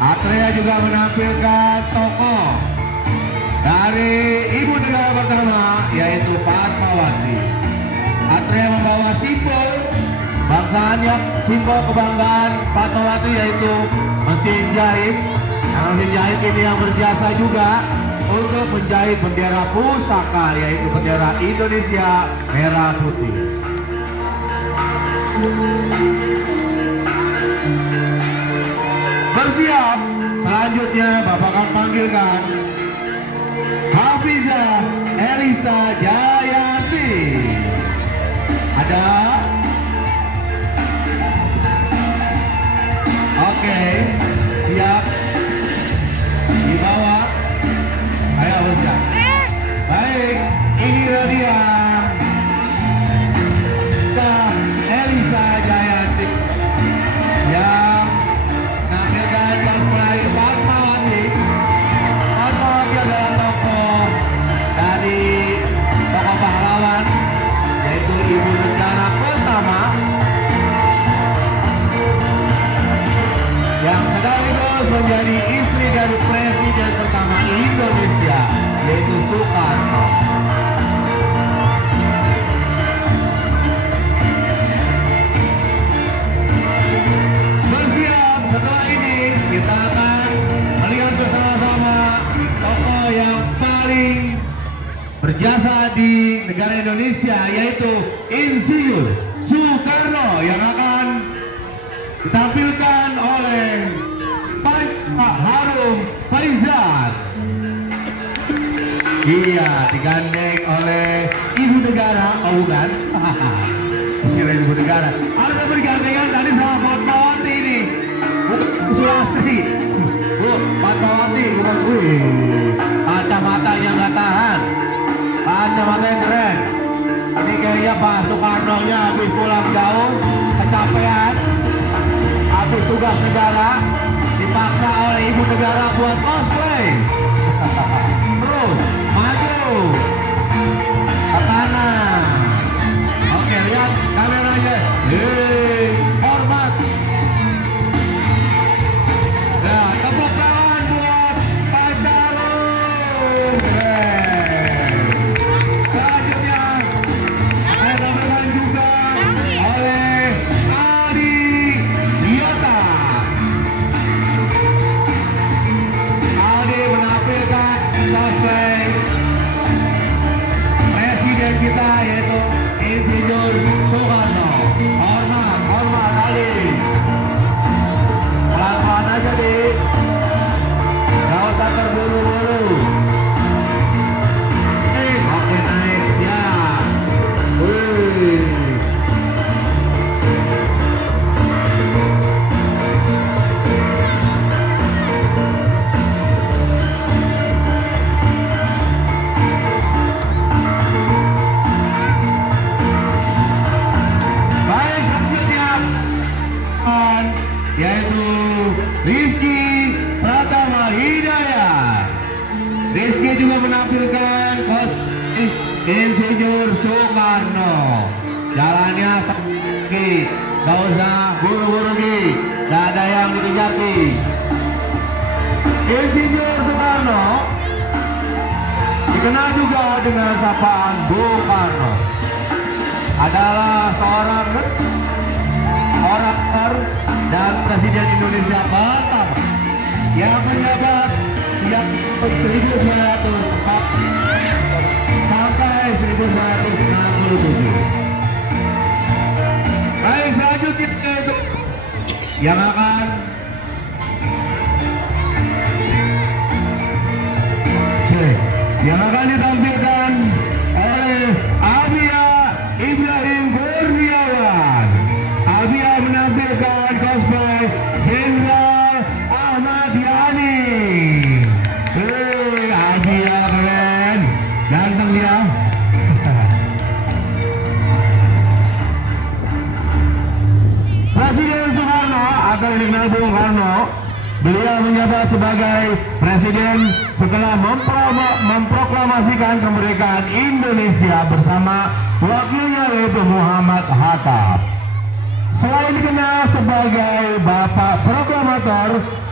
Atrea juga menampilkan tokoh dari ibu negara pertama yaitu Fatmawati. Atrea membawa simbol bangsaannya, simbol kebanggaan Fatmawati yaitu mesin jahit. Nah, mesin jahit ini yang berjasa juga untuk menjahit bendera pusaka yaitu bendera Indonesia merah putih. Bersiap, selanjutnya Bapak akan panggilkan Hafiza Elisa Jayanti. Ada? Oke, siap. Di bawah. Ayo bersiap. Baik, ini dia. Kak Elisa Jayanti yang menampilkan cosplay Fatmawati. Fatmawati adalah tokoh dari tokoh pahlawan, yaitu ibu negara pertama yang sekaligus menjadi istri dari presiden pertama Indonesia, yaitu Soekarno. Bersiap, setelah ini kita akan melihat bersama-sama tokoh yang paling berjasa di negara Indonesia, yaitu Insinyur Soekarno, yang akan ditampilkan oleh Pak Harum Faizan. Iya, digandeng oleh ibu negara, oh bukan? Kira ibu negara. Ada bergandengan tadi sama Fatmawati ini. Bukan Sulastri. Bu, Fatmawati bukan gue. Kacamata-nya nggak tahan. Kacamata yang keren. Ini kayaknya Pak Soekarno-nya habis pulang jauh, kecapean, habis tugas negara, dipaksa oleh ibu negara buat cosplay. Terus maju ke kanan. Oke, lihat kameranya. Hormat. Ya, tepuk tangan buat Pak Jarum. Keren. Selanjutnya saya tampilkan juga oleh Adi Yota. Adi menampilkan cosplay presiden kita, yaitu Insinyur Soekarno. Hormat, hormat Adi. Pelan-pelan aja dik, gak usah terburu-buru. Oke, naik ya. Wih. Baik, selanjutnya yaitu Rizky Pratama Hidayat. Rizky juga menampilkan cosplay Insinyur Soekarno. Jalannya Ki, gak usah buru-buru Ki, gak ada yang dikejar Ki. Insinyur Soekarno dikenal juga dengan sapaan Bung Karno. Adalah seorang orator dan presiden Indonesia pertama yang menjabat sejak 1904 sampai 1967. Baik, selanjutnya itu yang akan ditampilkan oleh Abia Ibrahim Kurniawan. Abia menampilkan cosplay Jenderal Ahmad Yani. Abia keren, ganteng dia. Presiden Soekarno atau dikenal Bung Karno, beliau menjabat sebagai presiden setelah memproklamasikan kemerdekaan Indonesia bersama wakilnya, yaitu Muhammad Hatta. Selain dikenal sebagai Bapak Proklamator,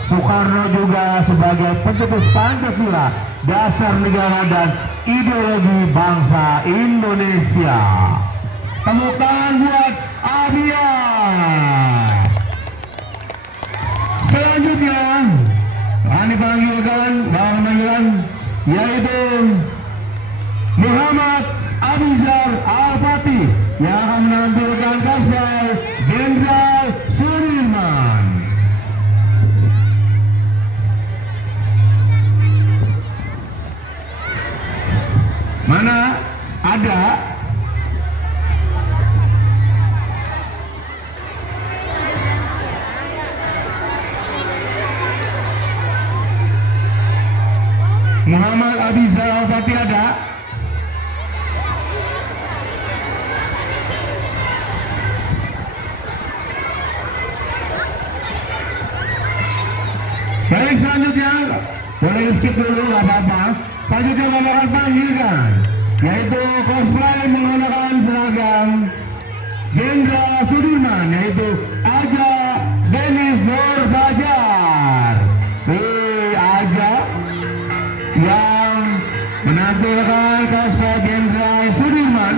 Soekarno juga sebagai pencetus Pancasila, dasar negara dan ideologi bangsa Indonesia. Tepuk tangan buat Abia. Selanjutnya akan dipanggilkan panggilan, yaitu Muhammad Abizar Al-Fatih yang akan menampilkan cosplay Jenderal Sudirman. Mana ada Muhammad Abizal Al-Fatih ada? Baik, selanjutnya boleh skip dulu, nggak apa-apa. Selanjutnya kami akan panggilkan, yaitu cosplay menggunakan seragam Jenderal Sudirman, yaitu Aja Denis Nur Fajar. Aja yang menampilkan cosplay Jenderal Sudirman.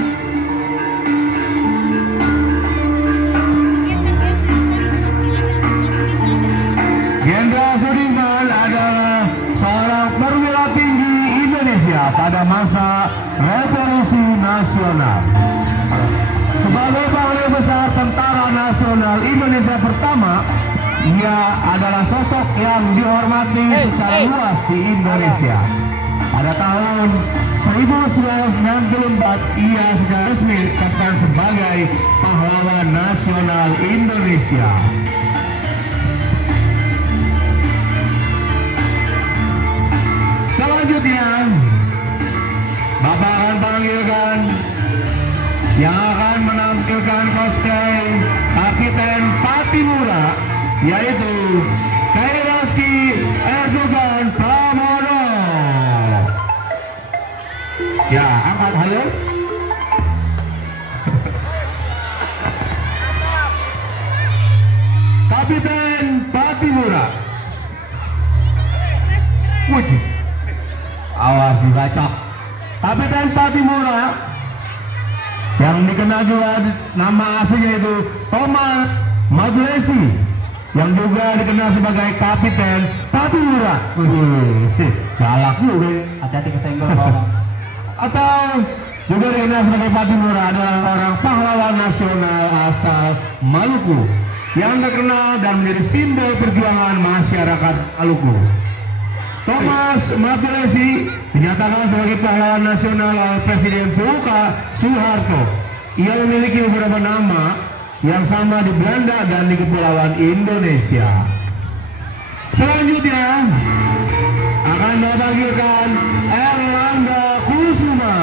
Jenderal Sudirman adalah seorang perwira tinggi Indonesia pada masa Revolusi Nasional. Sebagai Panglima Besar Tentara Nasional Indonesia pertama, ia adalah sosok yang dihormati secara luas di Indonesia. Pada tahun 1964, ia secara resmi ditetapkan sebagai Pahlawan Nasional Indonesia. Selanjutnya, Bapak akan panggilkan yang akan menampilkan cosplay Kapiten Patimura, yaitu Kailaski Erdogan Pramono. Ya, angkat halo. Kapiten Patimura. Wujud. Awas dibaca. Kapiten Patimura yang dikenal juga nama aslinya itu Thomas Maglesi, yang juga dikenal sebagai Kapiten Patimura. Galak juga, hati-hati kesenggol. Atau juga dikenal sebagai Patimura adalah orang pahlawan nasional asal Maluku yang terkenal dan menjadi simbol perjuangan masyarakat Maluku. Thomas Maglesi dinyatakan sebagai pahlawan nasional oleh Presiden Soeharto. Ia memiliki beberapa nama yang sama di Belanda dan di Kepulauan Indonesia. Selanjutnya akan dipanggilkan Erlangga Kusuma.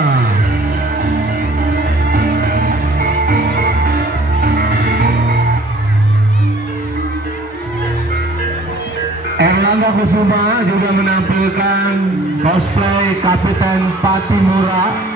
Erlangga Kusuma juga menampilkan cosplay Kapiten Patimura.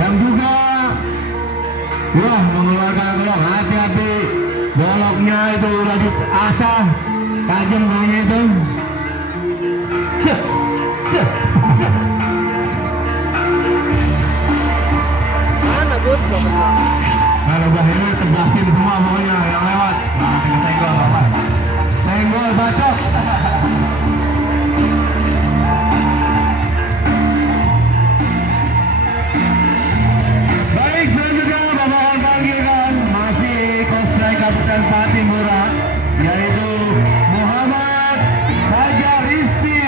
Yang juga mengeluarkan golok, hati-hati goloknya itu udah diasah tajam banget itu. Mana Gus? Kalau bahaya tegasin semua pokoknya yang lewat. Nah, senggol apa? Senggol bacok. Baik, selanjutnya Bapak mohon panggilkan masih cosplay Kapten Patimura, yaitu Muhammad Fajar Rizky.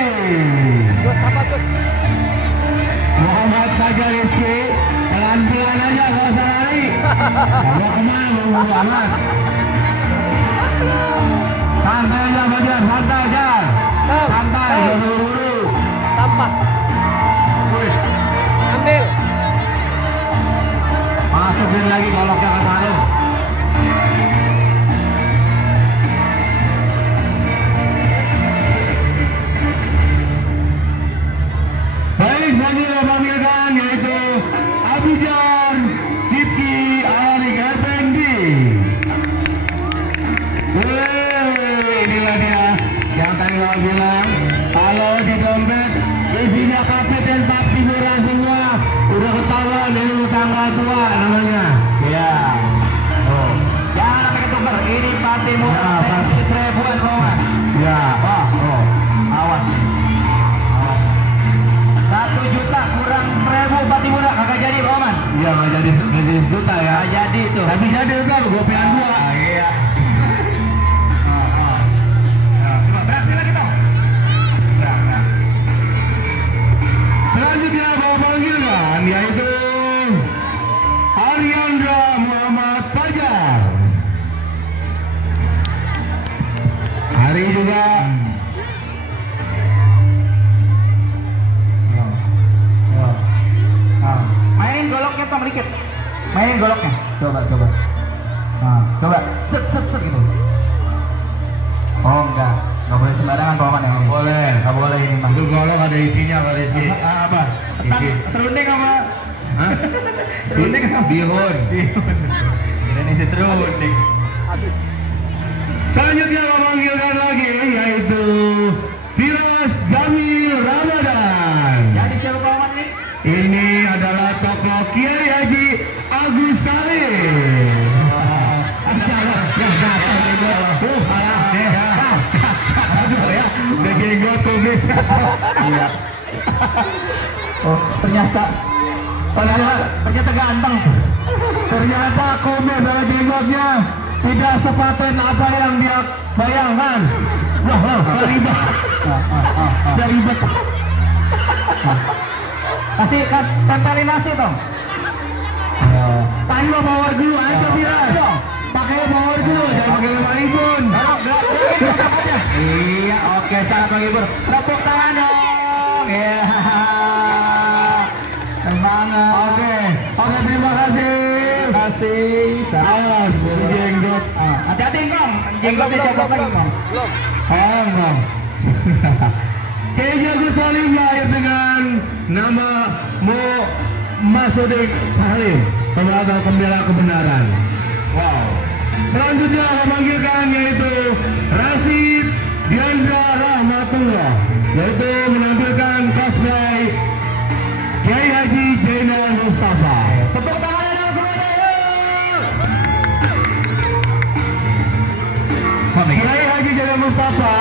Gus apa Gus? Muhammad Fajar Rizky, pelan-pelan aja, gak usah lari. Mau kemana, mau banget. Santai aja Fajar, santai aja. Santai, jangan buru-buru. Sampah. Wih, Ambil. masukin lagi goloknya ke sana. Baik, lagi yang panggilkan yaitu Abijan Sidki Arik Effendi. Inilah dia yang tadi saya bilang, kalau di dompet isinya Kapten Patimura semua, udah ketahuan dari tanggal tua namanya. Iya. Oh. Jangan pakai tuker, ini Patimura seribuan Roman. Ya. Oh. Awas. 1 juta kurang 1.000 Patimura kagak jadi Roman. Iya nggak jadi juta ya. Nggak jadi itu. Tapi jadi itu kan gopean 2. Iya. Coba berhasil lagi dong. Selanjutnya bawa panggilan yaitu Ariandra Muhammad Fajar. Hari juga mainin goloknya Tom dikit. Mainin goloknya. Coba. Coba. Set gitu. Oh enggak boleh sembarangan paman ya. Nggak boleh ini mah. Itu golok ada isinya Pak Rizky. Apa? Isi. Serunding apa? Hah? Serunding apa? Bihun. Ini isi serunding. Selanjutnya memanggilkan lagi yaitu Firas Jamil Ramadan. Jadi siapa paman nih? Ini adalah tokoh Kiai Haji Agus Salim. Udah jenggot kumis. Iya. Oh, ternyata ganteng. Ternyata kumis ada jenggotnya tidak sepaten apa yang dia bayangkan. Wah, ribet. Ribet. Kasih tempelin nasi dong. Tadi mau power glue aja Firas. Pakai power glue, jangan pakai lemari ribun. Iya, oke, sangat menghibur. Tepuk tangan dong. Ya. Semangat. Oke, terima kasih. Awas, jenggot. Hati-hati Kong. Jenggotnya coba lagi Kong. Belum. Kiai Agus Salim lahir dengan nama Masudin Salim, pembela kebenaran. Wow. Selanjutnya memanggilkan yaitu Rasid Diandra Rahmatullah, yaitu menampilkan cosplay Kiai Haji Zainal Mustafa. Tepuk tangan dong semuanya. Kiai Haji Zainal Mustafa.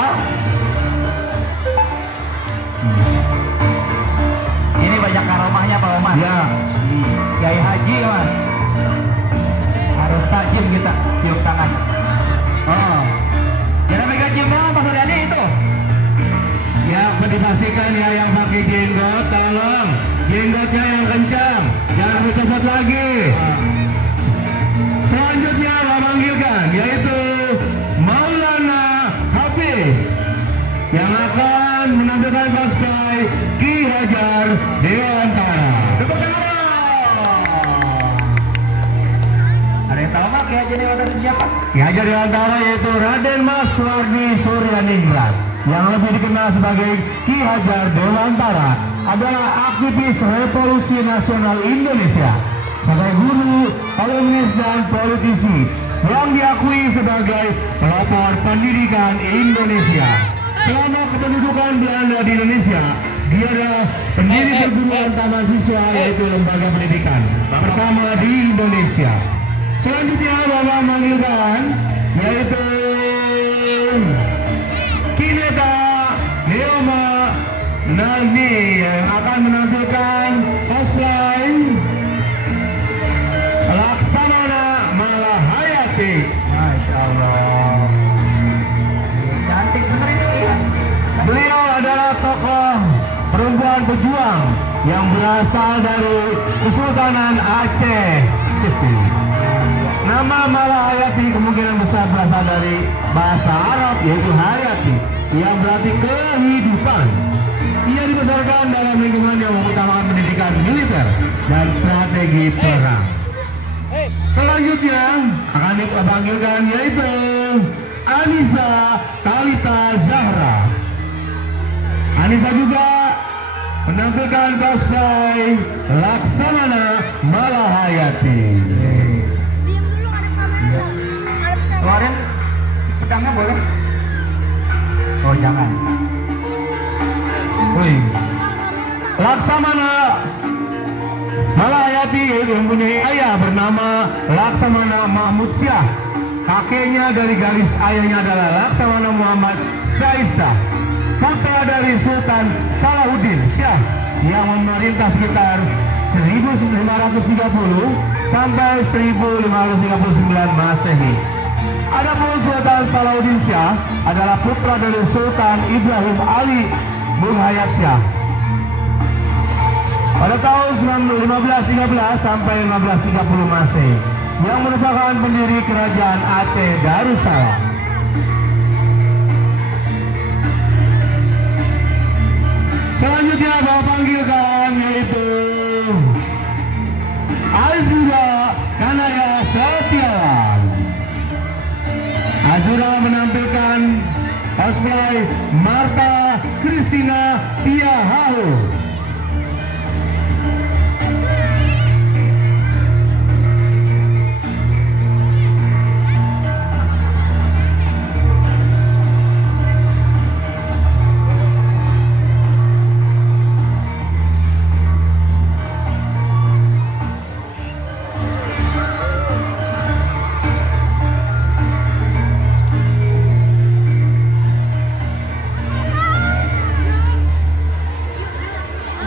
Ini banyak karomahnya Pak Oman. Ya. Kiai Haji Mas. Harus tajam kita tiup tangan. Oh. Jangan megang jempol Pak Suryadi itu. Ya, dipastikan ya yang pakai jenggot tolong jenggotnya yang kencang, jangan lebih cepat lagi. Selanjutnya memanggilkan yaitu Maulana Hafiz yang akan menampilkan cosplay Ki Hajar Dewantara. Tepuk tangan. Ada yang tahu nggak Ki Hajar Dewantara itu siapa? Ki Hajar Dewantara yaitu Raden Mas Wardi Suryaningrat, yang lebih dikenal sebagai Ki Hajar Dewantara, adalah aktivis Revolusi Nasional Indonesia, sebagai guru, alumnis dan politisi yang diakui sebagai pelopor pendidikan Indonesia. Selama kependudukan Belanda di Indonesia, dia adalah pendiri perguruan taman siswa, yaitu lembaga pendidikan pertama di Indonesia. Selanjutnya Bapak manggilkan yaitu Kineta Neoma Nani yang akan menampilkan cosplay Laksamana Malahayati. Masya Allah, cantik bener ini. Beliau adalah tokoh perempuan pejuang yang berasal dari Kesultanan Aceh. Nama Malahayati kemungkinan besar berasal dari bahasa Arab yaitu hayati yang berarti kehidupan. Ia dibesarkan dalam lingkungan yang mengutamakan pendidikan militer dan strategi perang. Selanjutnya akan dipanggilkan yaitu Anissa Talita Zahra. Anissa juga menampilkan cosplay Laksamana Malahayati. Diam dulu, ada kamera. Keluarin pedangnya boleh? Oh jangan. Wih. Laksamana Malahayati yaitu mempunyai ayah bernama Laksamana Mahmud Syah. Kakeknya dari garis ayahnya adalah Laksamana Muhammad Said Shah, putra dari Sultan Salahuddin Syah yang memerintah sekitar 1530 sampai 1539 Masehi. Adapun Sultan Salahuddin Syah adalah putra dari Sultan Ibrahim Ali Burhayat Syah. Pada tahun 1513 sampai 1530 Masehi, yang merupakan pendiri kerajaan Aceh Darussalam. Selanjutnya Bapak panggilkan yaitu Azura Kanaya Setiawan. Azura menampilkan cosplay Marta Christina Tiahahu.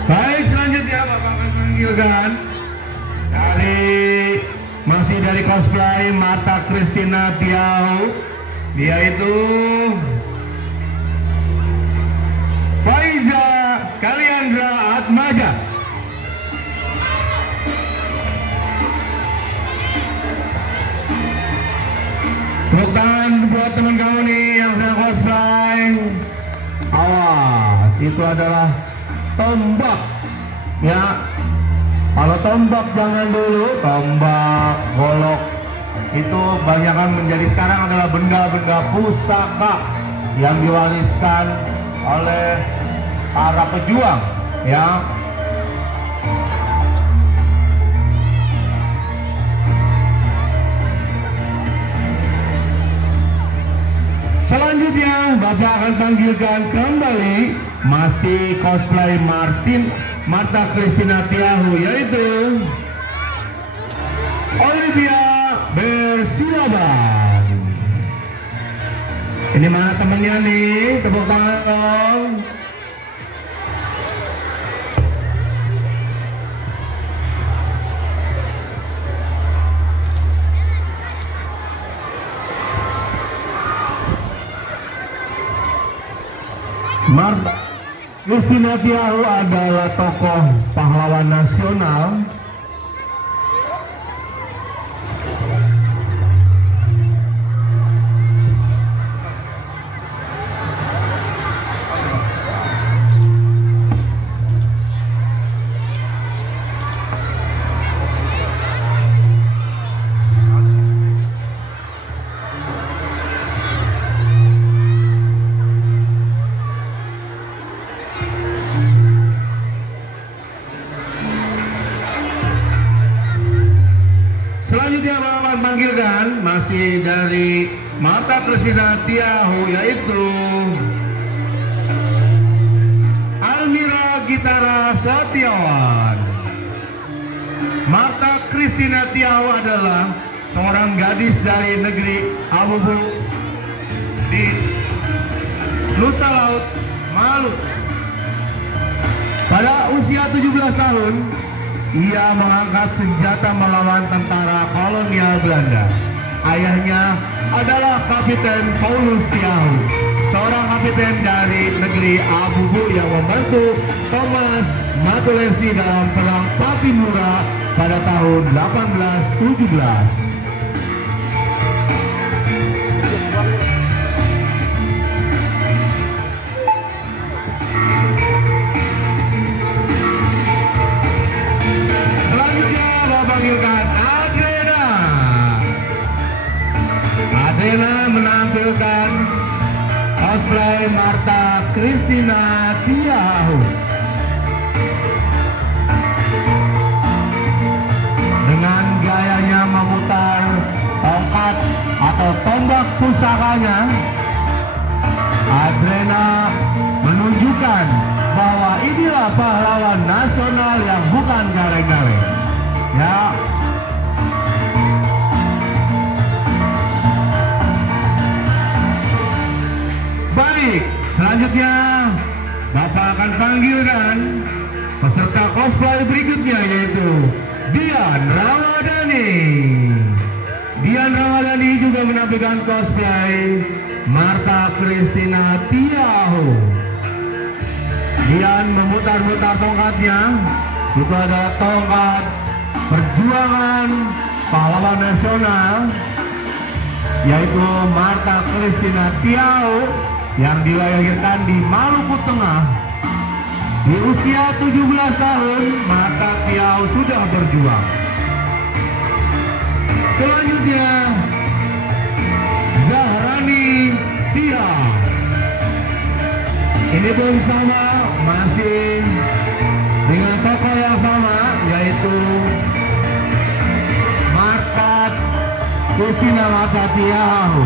Baik, selanjutnya Bapak akan panggilkan masih dari cosplay Marta Christina Tiahahu, yaitu Faiza Kaliandra Atmaja. Tepuk tangan buat teman kamu nih yang sedang cosplay. Awas, itu adalah tombak ya. Kalau tombak jangan dulu, tombak, golok itu banyakkan menjadi sekarang adalah benda-benda pusaka yang diwariskan oleh para pejuang ya. Selanjutnya Bapak akan panggilkan kembali masih cosplay Marta Christina Tiahahu, yaitu Olivia Bersiaban. Ini mana temennya nih? Tepuk tangan dong. Marta Christina Tiahahu adalah tokoh pahlawan nasional Selanjutnya Bapak panggilkan masih dari Marta Christina Tiahahu, yaitu Almira Gitara Setiawan. Marta Christina Tiahahu adalah seorang gadis dari negeri Abu Bu di Nusa Laut, Maluku. Pada usia 17 tahun, ia mengangkat senjata melawan tentara kolonial Belanda. Ayahnya adalah Kapiten Paulus Tiahu, seorang kapiten dari negeri Abu Bu yang membantu Thomas Matulesi dalam perang Patimura pada tahun 1817. Adrena menampilkan cosplay Martha Christina Tiahu dengan gayanya memutar tongkat atau tombak pusakanya. Adrena menunjukkan bahwa inilah pahlawan nasional yang bukan gareng-gareng. Ya. Baik, selanjutnya Bapak akan panggilkan peserta cosplay berikutnya, yaitu Dian Ramadhani. Dian Ramadhani juga menampilkan cosplay Martha Christina Tiahu. Dian memutar-mutar tongkatnya. Itu adalah tongkat perjuangan pahlawan nasional, yaitu Martha Christina Tiahu yang dilahirkan di Maluku Tengah. Di usia 17 tahun, Martha Tiahu sudah berjuang. Selanjutnya, Zahrani Sia. Ini pun sama, masih dengan tokoh yang sama, yaitu Martha Christina Tiahu.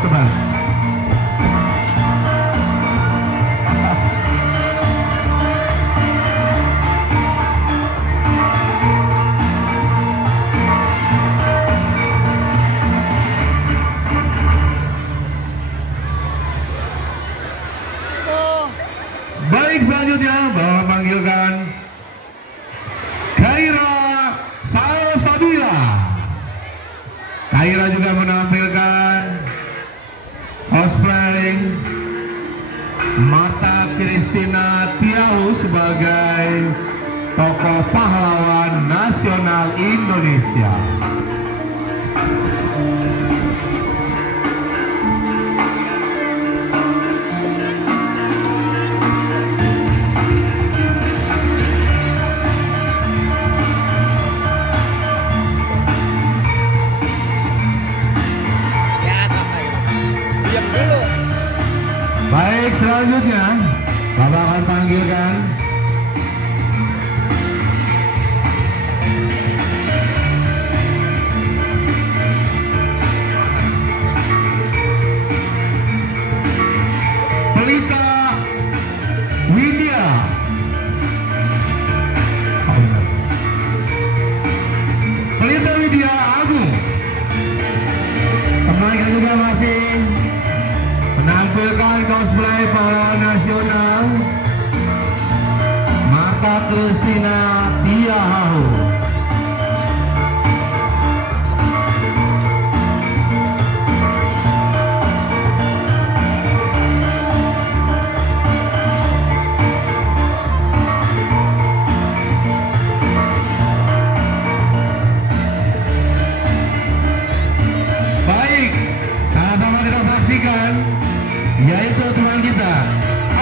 Tebal. Baik, selanjutnya Bapak panggilkan Khaira Salsabila. Khaira juga menampilkan cosplay Martha Christina Tiahu sebagai tokoh pahlawan nasional Indonesia. Baik, selanjutnya Bapak akan panggilkan Pelita Widya. Pelita Widya Agung. Temannya juga masih menampilkan cosplay pahlawan nasional Martha Christina Tiahu. Baik, sama-sama kita saksikan, yaitu teman kita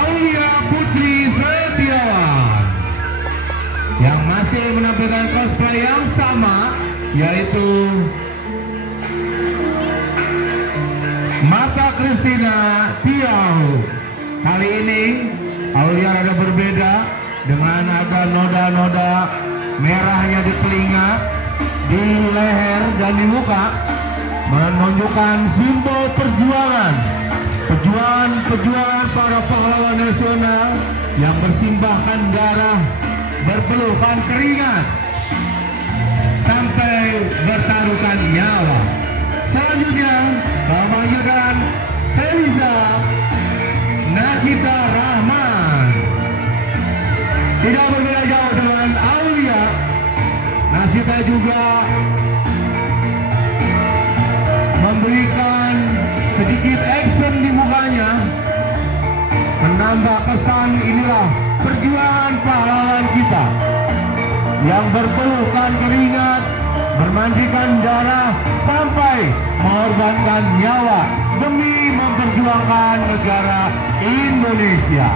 Aulia Putri Setiawan yang masih menampilkan cosplay yang sama, yaitu Martha Christina Tiahu. Kali ini Aulia rada berbeda dengan ada noda-noda merahnya di telinga, di leher dan di muka, menunjukkan simbol perjuangan para pahlawan nasional yang bersimbahkan darah, berpelukan keringat sampai bertaruh panggilkan Eliza Nasita Rahman. Tidak berbeda jauh dengan Aulia. Nasita juga memberikan sedikit action di mukanya, menambah kesan inilah perjuangan pahlawan kita yang berpelukan keringat, bermandikan darah sampai mengorbankan nyawa demi memperjuangkan negara Indonesia.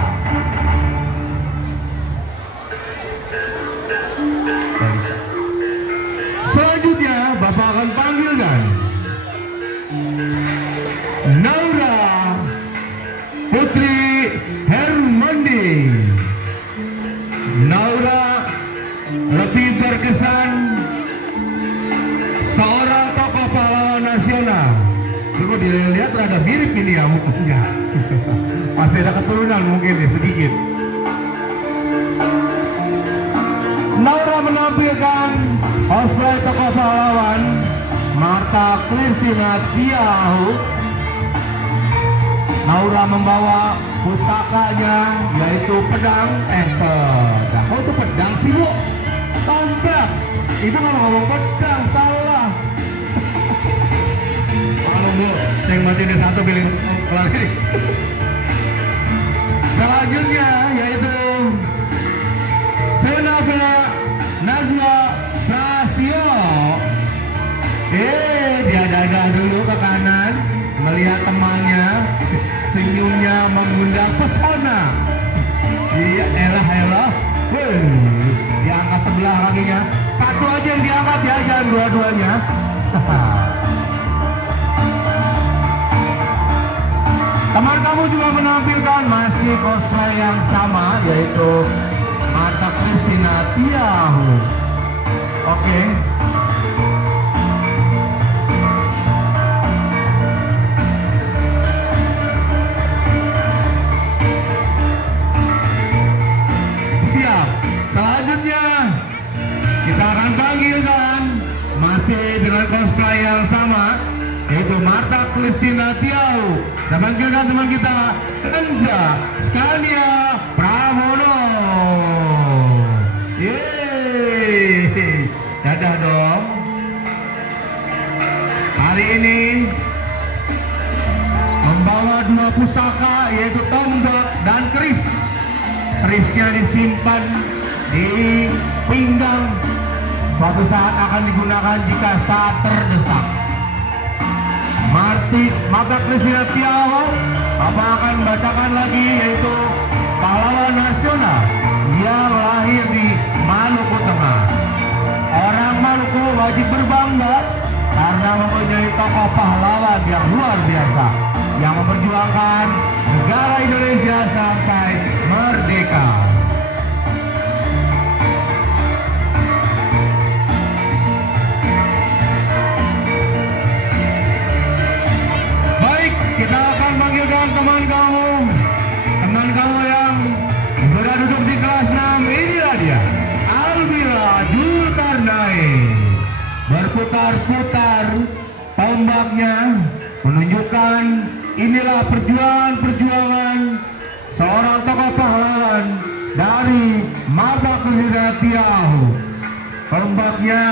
Selanjutnya Bapak akan panggilkan Naura Putri Hermondi. Naura lebih berkesan seorang tokoh pahlawan nasional. Coba dilihat rada mirip ini ya mukanya. Masih ada keturunan mungkin ya sedikit. Naura menampilkan cosplay tokoh pahlawan Marta Christina Tiahu. Naura membawa pusakanya yaitu pedang, oh itu pedang sih bu, tombak. Itu kalau ngomong pedang salah. Kalau bu, saya masih ada satu pilih lagi. Selanjutnya yaitu Senava Nazwa Prastio. Dia dadah dulu ke kanan, melihat temannya, senyumnya mengundang pesona. Iya, elah. Diangkat sebelah kakinya. Satu aja yang diangkat ya, jangan dua-duanya. Teman kamu juga menampilkan masih cosplay yang sama, yaitu Marta Christina Tiahu. Oke. Selanjutnya kita akan panggilkan masih dengan cosplay yang sama, yaitu Marta Christina Tiahu. Kita panggilkan teman kita Enza Scania Pramono. Yeay, dadah dong. Hari ini membawa dua pusaka, yaitu tombak dan keris. Kerisnya disimpan di pinggang, suatu saat akan digunakan jika saat terdesak. Marta Christina Tiahu, Bapak akan bacakan lagi, yaitu pahlawan nasional yang lahir di Maluku Tengah. Orang Maluku wajib berbangga karena mempunyai tokoh pahlawan yang luar biasa yang memperjuangkan negara Indonesia sampai merdeka. Baik, kita akan panggilkan teman kamu yang sudah duduk di kelas 6. Inilah dia, Alvira Julkarnain. Berputar-putar tombaknya menunjukkan inilah perjuangan seorang tokoh pahlawan dari Marta Christina Tiahu. Tombaknya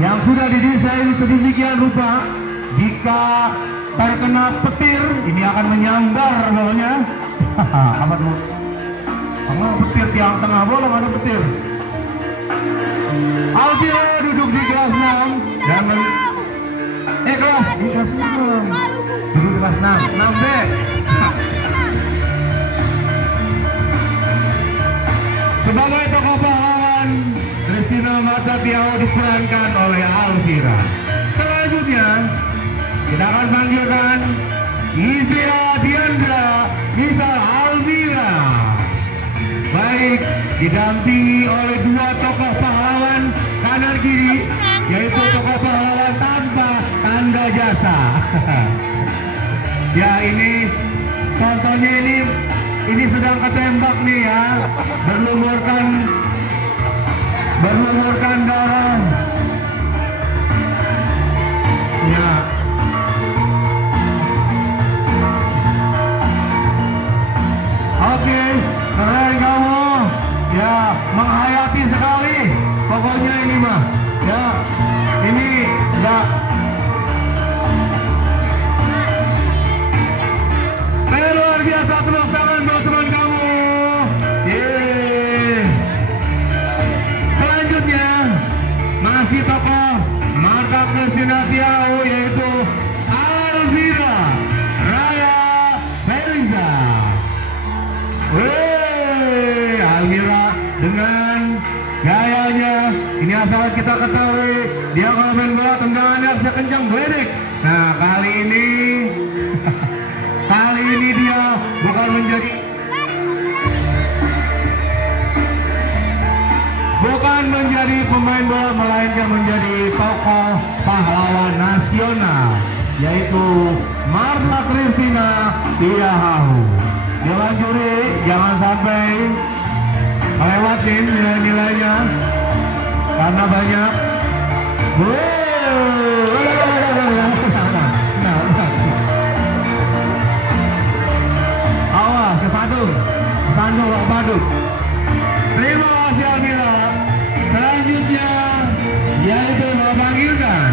yang sudah didesain sedemikian rupa, jika terkena petir ini akan menyambar namanya. Apa dulu? Kalau petir tiang tengah bolong ada petir. Alvira duduk di kelas 6 dan kelas 6 duduk di kelas 6B. Sebagai tokoh pahlawan, Christina Marta Tiahu diperankan oleh Alvira. Selanjutnya kita akan panggilkan Izia Diandra Misal Alvira. Baik, didampingi oleh dua tokoh pahlawan kanan kiri, yaitu tokoh pahlawan tanpa tanda jasa. Ya, ini contohnya ini sedang ketembak nih ya, berlumurkan darah. Ya, Luar biasa, tepuk tangan buat teman kamu. Yeay. Selanjutnya masih tokoh mantap Kristinatiau, yaitu Alvira Raya Feriza. Alvira dengan gayanya ini asal kita ketahui, dia kalau main bola tendangannya bisa kencang geledek. Nah kali ini dia bukan menjadi pemain bola, melainkan menjadi tokoh pahlawan nasional, yaitu Marta Kristina Tiahahu. Dewan juri jangan sampai lewatin nilai-nilainya karena banyak. Awas kesandung badut. Terima kasih Almira. Selanjutnya yaitu memanggilkan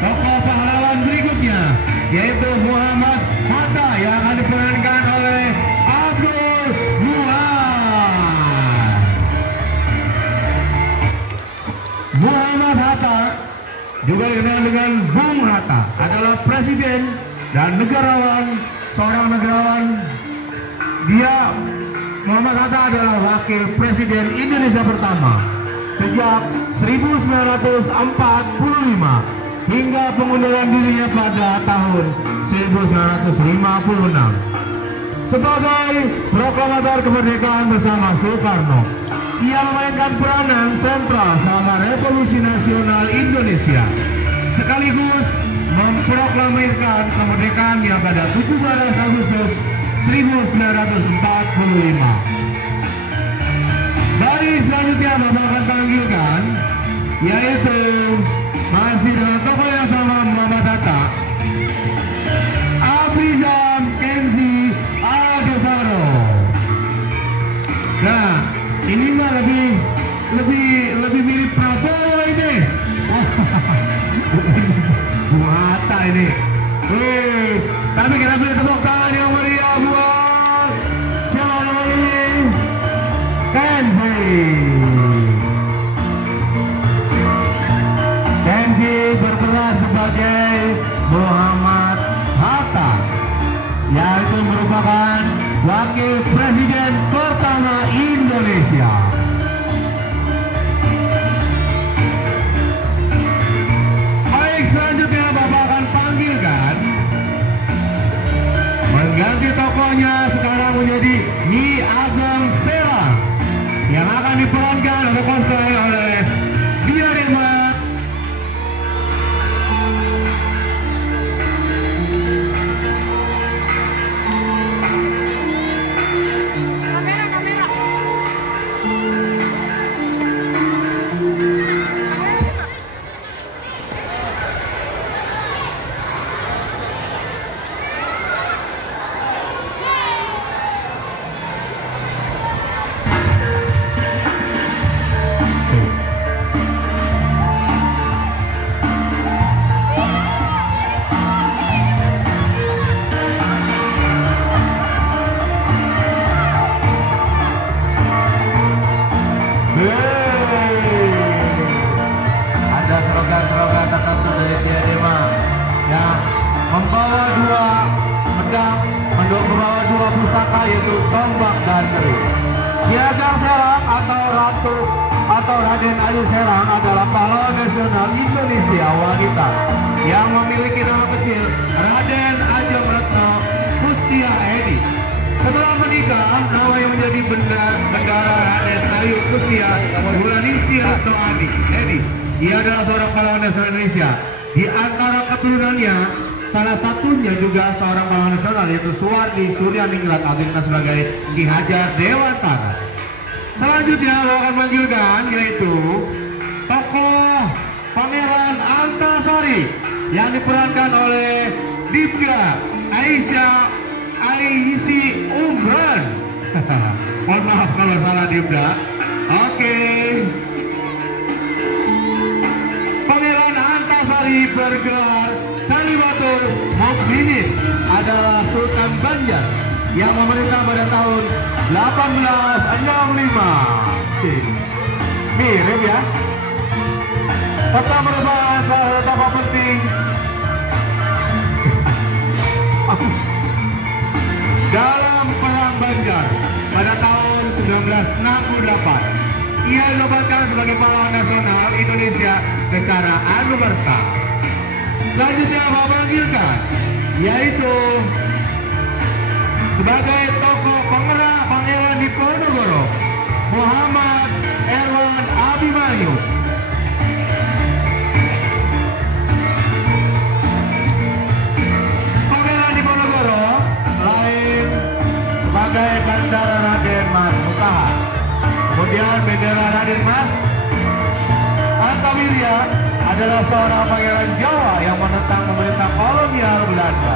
tokoh pahlawan berikutnya, yaitu Muhammad Hatta yang akan diperankan oleh Abdul Muhammad Hatta, juga dikenal dengan Bung Hatta, adalah presiden dan negarawan, seorang negarawan. Dia Muhammad Hatta adalah wakil presiden Indonesia pertama sejak 1945 hingga pengunduran dirinya pada tahun 1956. Sebagai proklamator kemerdekaan bersama Soekarno, ia memainkan peranan sentral selama Revolusi Nasional Indonesia, sekaligus memproklamirkan kemerdekaannya pada 17 Agustus 1945. Baik, selanjutnya Bapak akan panggilkan, yaitu masih dengan tokoh yang sama Muhammad Hatta, Abrizam Kenzi Algevaro. Nah, ini mah lebih mirip Prabowo ini. Bung Hatta ini. Tapi kita beri tepuk tangan yang meriah buat siapa nama ini? Kenzi berperan sebagai Muhammad Hatta, yaitu merupakan wakil presiden pertama Indonesia. Baik, selanjutnya Bapak akan panggilkan mengganti tokohnya sekarang menjadi Nyi Ageng Serang yang akan diperankan atau cosplay oleh Dia Dema. Ada slogan-slogan tertentu dari Dia Dema yang membawa dua pedang, membawa dua pusaka, yaitu tombak dan keris. Ki Ageng Serang atau Raden Ayu Serang adalah pahlawan nasional Indonesia wanita yang memiliki nama kecil Raden Ajeng Retno Kustia Edi. Setelah menikah, nama yang menjadi bendara Raden Ayu Kustia Wulandari Retno Edi. Ia adalah seorang pahlawan nasional Indonesia. Di antara keturunannya, salah satunya juga seorang pahlawan nasional, yaitu Suwardi Suryaningrat atau dikenal sebagai Ki Hajar Dewantara. Selanjutnya saya akan panggilkan yaitu tokoh Pangeran Antasari yang diperankan oleh Dibda Aisyah Aisi Umran. Mohon maaf kalau salah Dibda. Oke. Pangeran Antasari dari bergelar Kalimatul Mukminin adalah Sultan Banjar yang memerintah pada tahun 1865. Mirip ya. Tetap merupakan salah satu penting dalam Perang Banjar pada tahun 1968. Ia dinobatkan sebagai pahlawan nasional Indonesia secara anumerta. Selanjutnya Bapak panggilkan, yaitu sebagai tokoh penggerak Pangeran Diponegoro, Muhammad Erwan Abimanyu. Pangeran Diponegoro lahir sebagai Bandara Raden Mas Mutahan. Kemudian bendera Raden Mas Antawirya adalah seorang pangeran Jawa yang menentang pemerintah kolonial Belanda.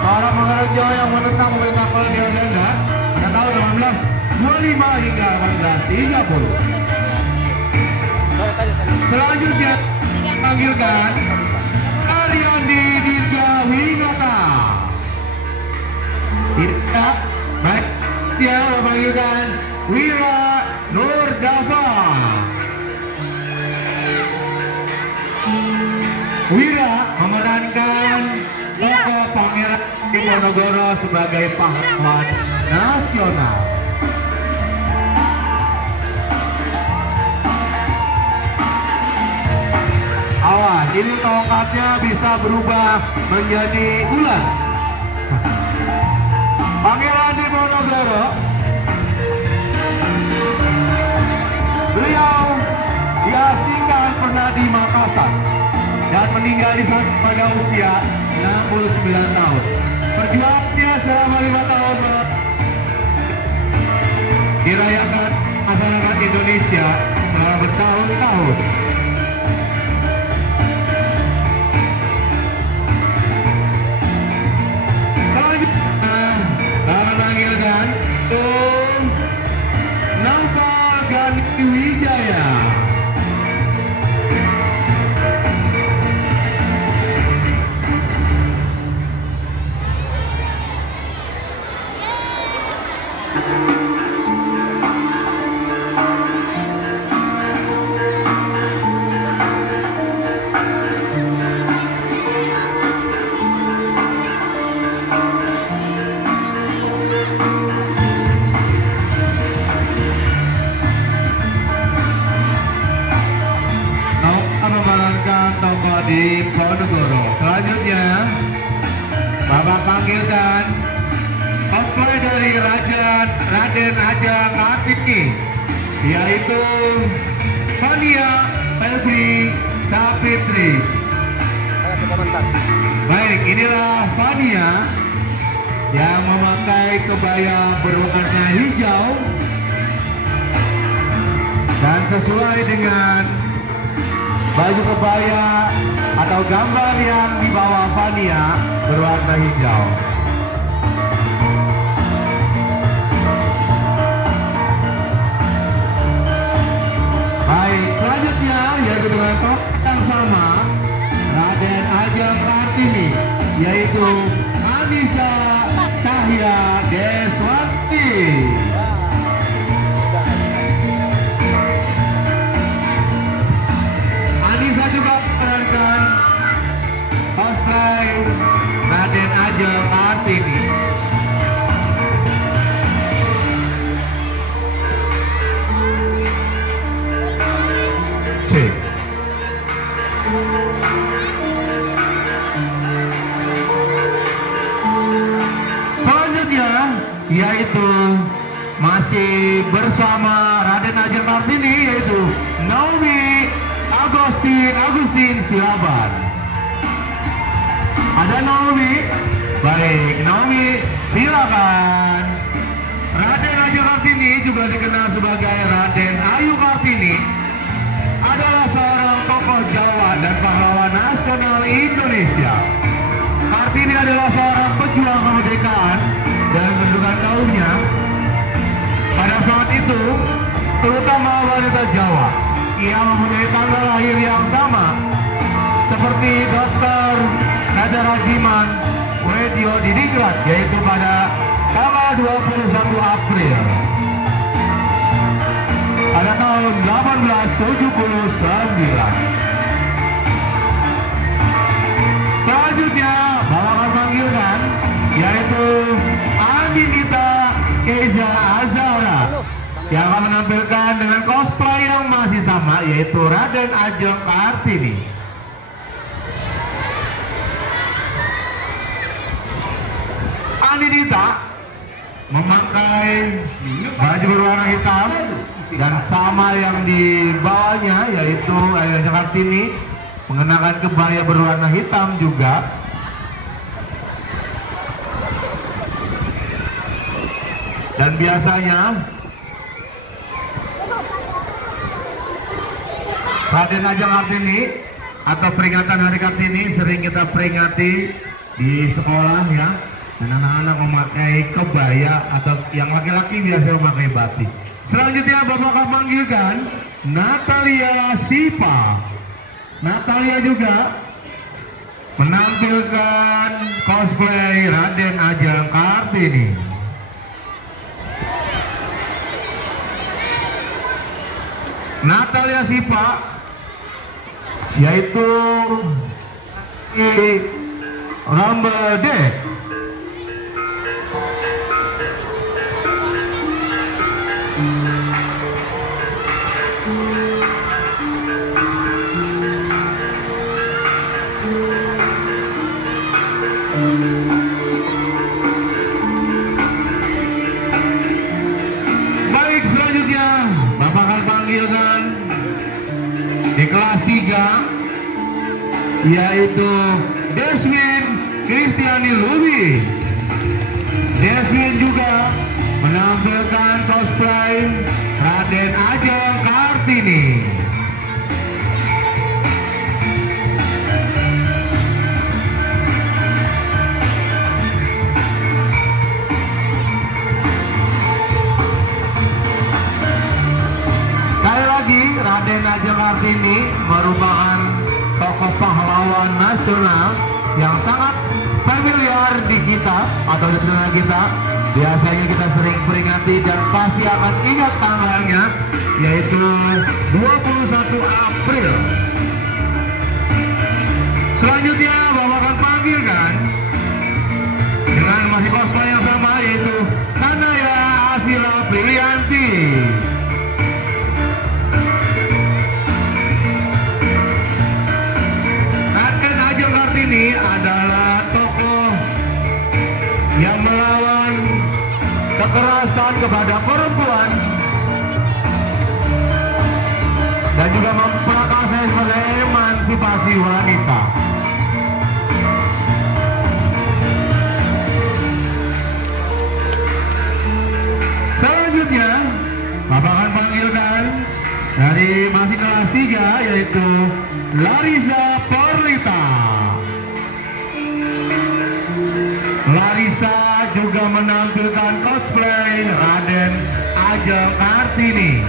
Seorang pangeran Jawa yang menentang pemerintah kolonial Belanda pada tahun 1825 hingga 1830. Selanjutnya panggilkan Ariandi Dirga Winata. Tidak, baik, dia memanggilkan Wira Nur Dafa. Wira memerankan tokoh Pangeran Diponegoro sebagai pahlawan nasional. Awas, ini tongkatnya bisa berubah menjadi ular. Pangeran Diponegoro, beliau diasingkan pernah di Makassar dan meninggal di sana pada usia 69 tahun. Perjuangannya selama 5 tahun dirayakan masyarakat Indonesia selama bertahun-tahun. Selanjutnya, kami panggilkan Tung Nampal Gani Wijaya. Diponegoro. Selanjutnya Bapak panggilkan cosplay dari Raden Ajeng Kartini, yaitu Fania Febri Sapitri. Baik, inilah Fania yang memakai kebaya berwarna hijau dan sesuai dengan baju kebaya atau gambar yang dibawa Fania berwarna hijau. Baik, selanjutnya yaitu dengan tokoh yang sama Raden Ajeng Kartini, yaitu Anissa Cahya Deswanti. Anissa juga memerankan cosplay Raden Ajeng Kartini. Selanjutnya yaitu masih bersama Raden Ajeng Kartini, yaitu Naomi Agustin Silaban. Ada Naomi? Baik, Naomi silakan. Raden Ajeng Kartini juga dikenal sebagai Raden Ayu Kartini, adalah seorang tokoh Jawa dan pahlawan nasional Indonesia. Kartini adalah seorang pejuang kemerdekaan dan kedudukan kaumnya pada saat itu, terutama wanita Jawa. Ia mempunyai tanggal lahir yang sama seperti acara Jiman Radio di Diklat, yaitu pada tanggal 21 April pada tahun 1879. Selanjutnya Bapak akan panggilkan yaitu Andinita Keiza Azahra yang akan menampilkan dengan cosplay yang masih sama, yaitu Raden Ajeng Kartini. Andinita memakai baju berwarna hitam dan sama yang di bawahnya, yaitu Ajeng Kartini mengenakan kebaya berwarna hitam juga. Dan biasanya Raden Ajeng Kartini atau peringatan Hari Kartini sering kita peringati di sekolah ya. Dan anak-anak memakai kebaya atau yang laki-laki biasanya memakai batik. Selanjutnya Bapak akan panggilkan Natalia Sipa. Natalia juga menampilkan cosplay Raden Ajeng Kartini. Natalia Sipa yaitu Rumble Deck. Baik, selanjutnya Bapak akan panggilkan di kelas 3 yaitu Deswin Kristiani Lubis. Deswin juga menampilkan cosplay Raden Ajeng Kartini. Sekali lagi, Raden Ajeng Kartini merupakan tokoh pahlawan nasional yang sangat familiar di kita atau di telinga kita. Biasanya kita sering peringati dan pasti akan ingat tanggalnya, yaitu 21 April. Selanjutnya Bapak akan panggilkan dengan masih cosplay yang sama, yaitu Kanaya Asila Priyanti. Raden Ajeng Kartini adalah tokoh yang melawan kekerasan kepada perempuan dan juga memprakarsai sebagai emansipasi wanita. Selanjutnya Bapak akan panggilkan dari masih kelas 3 yaitu Larissa Porlita. Larissa juga menampilkan cosplay Raden Ajeng Kartini.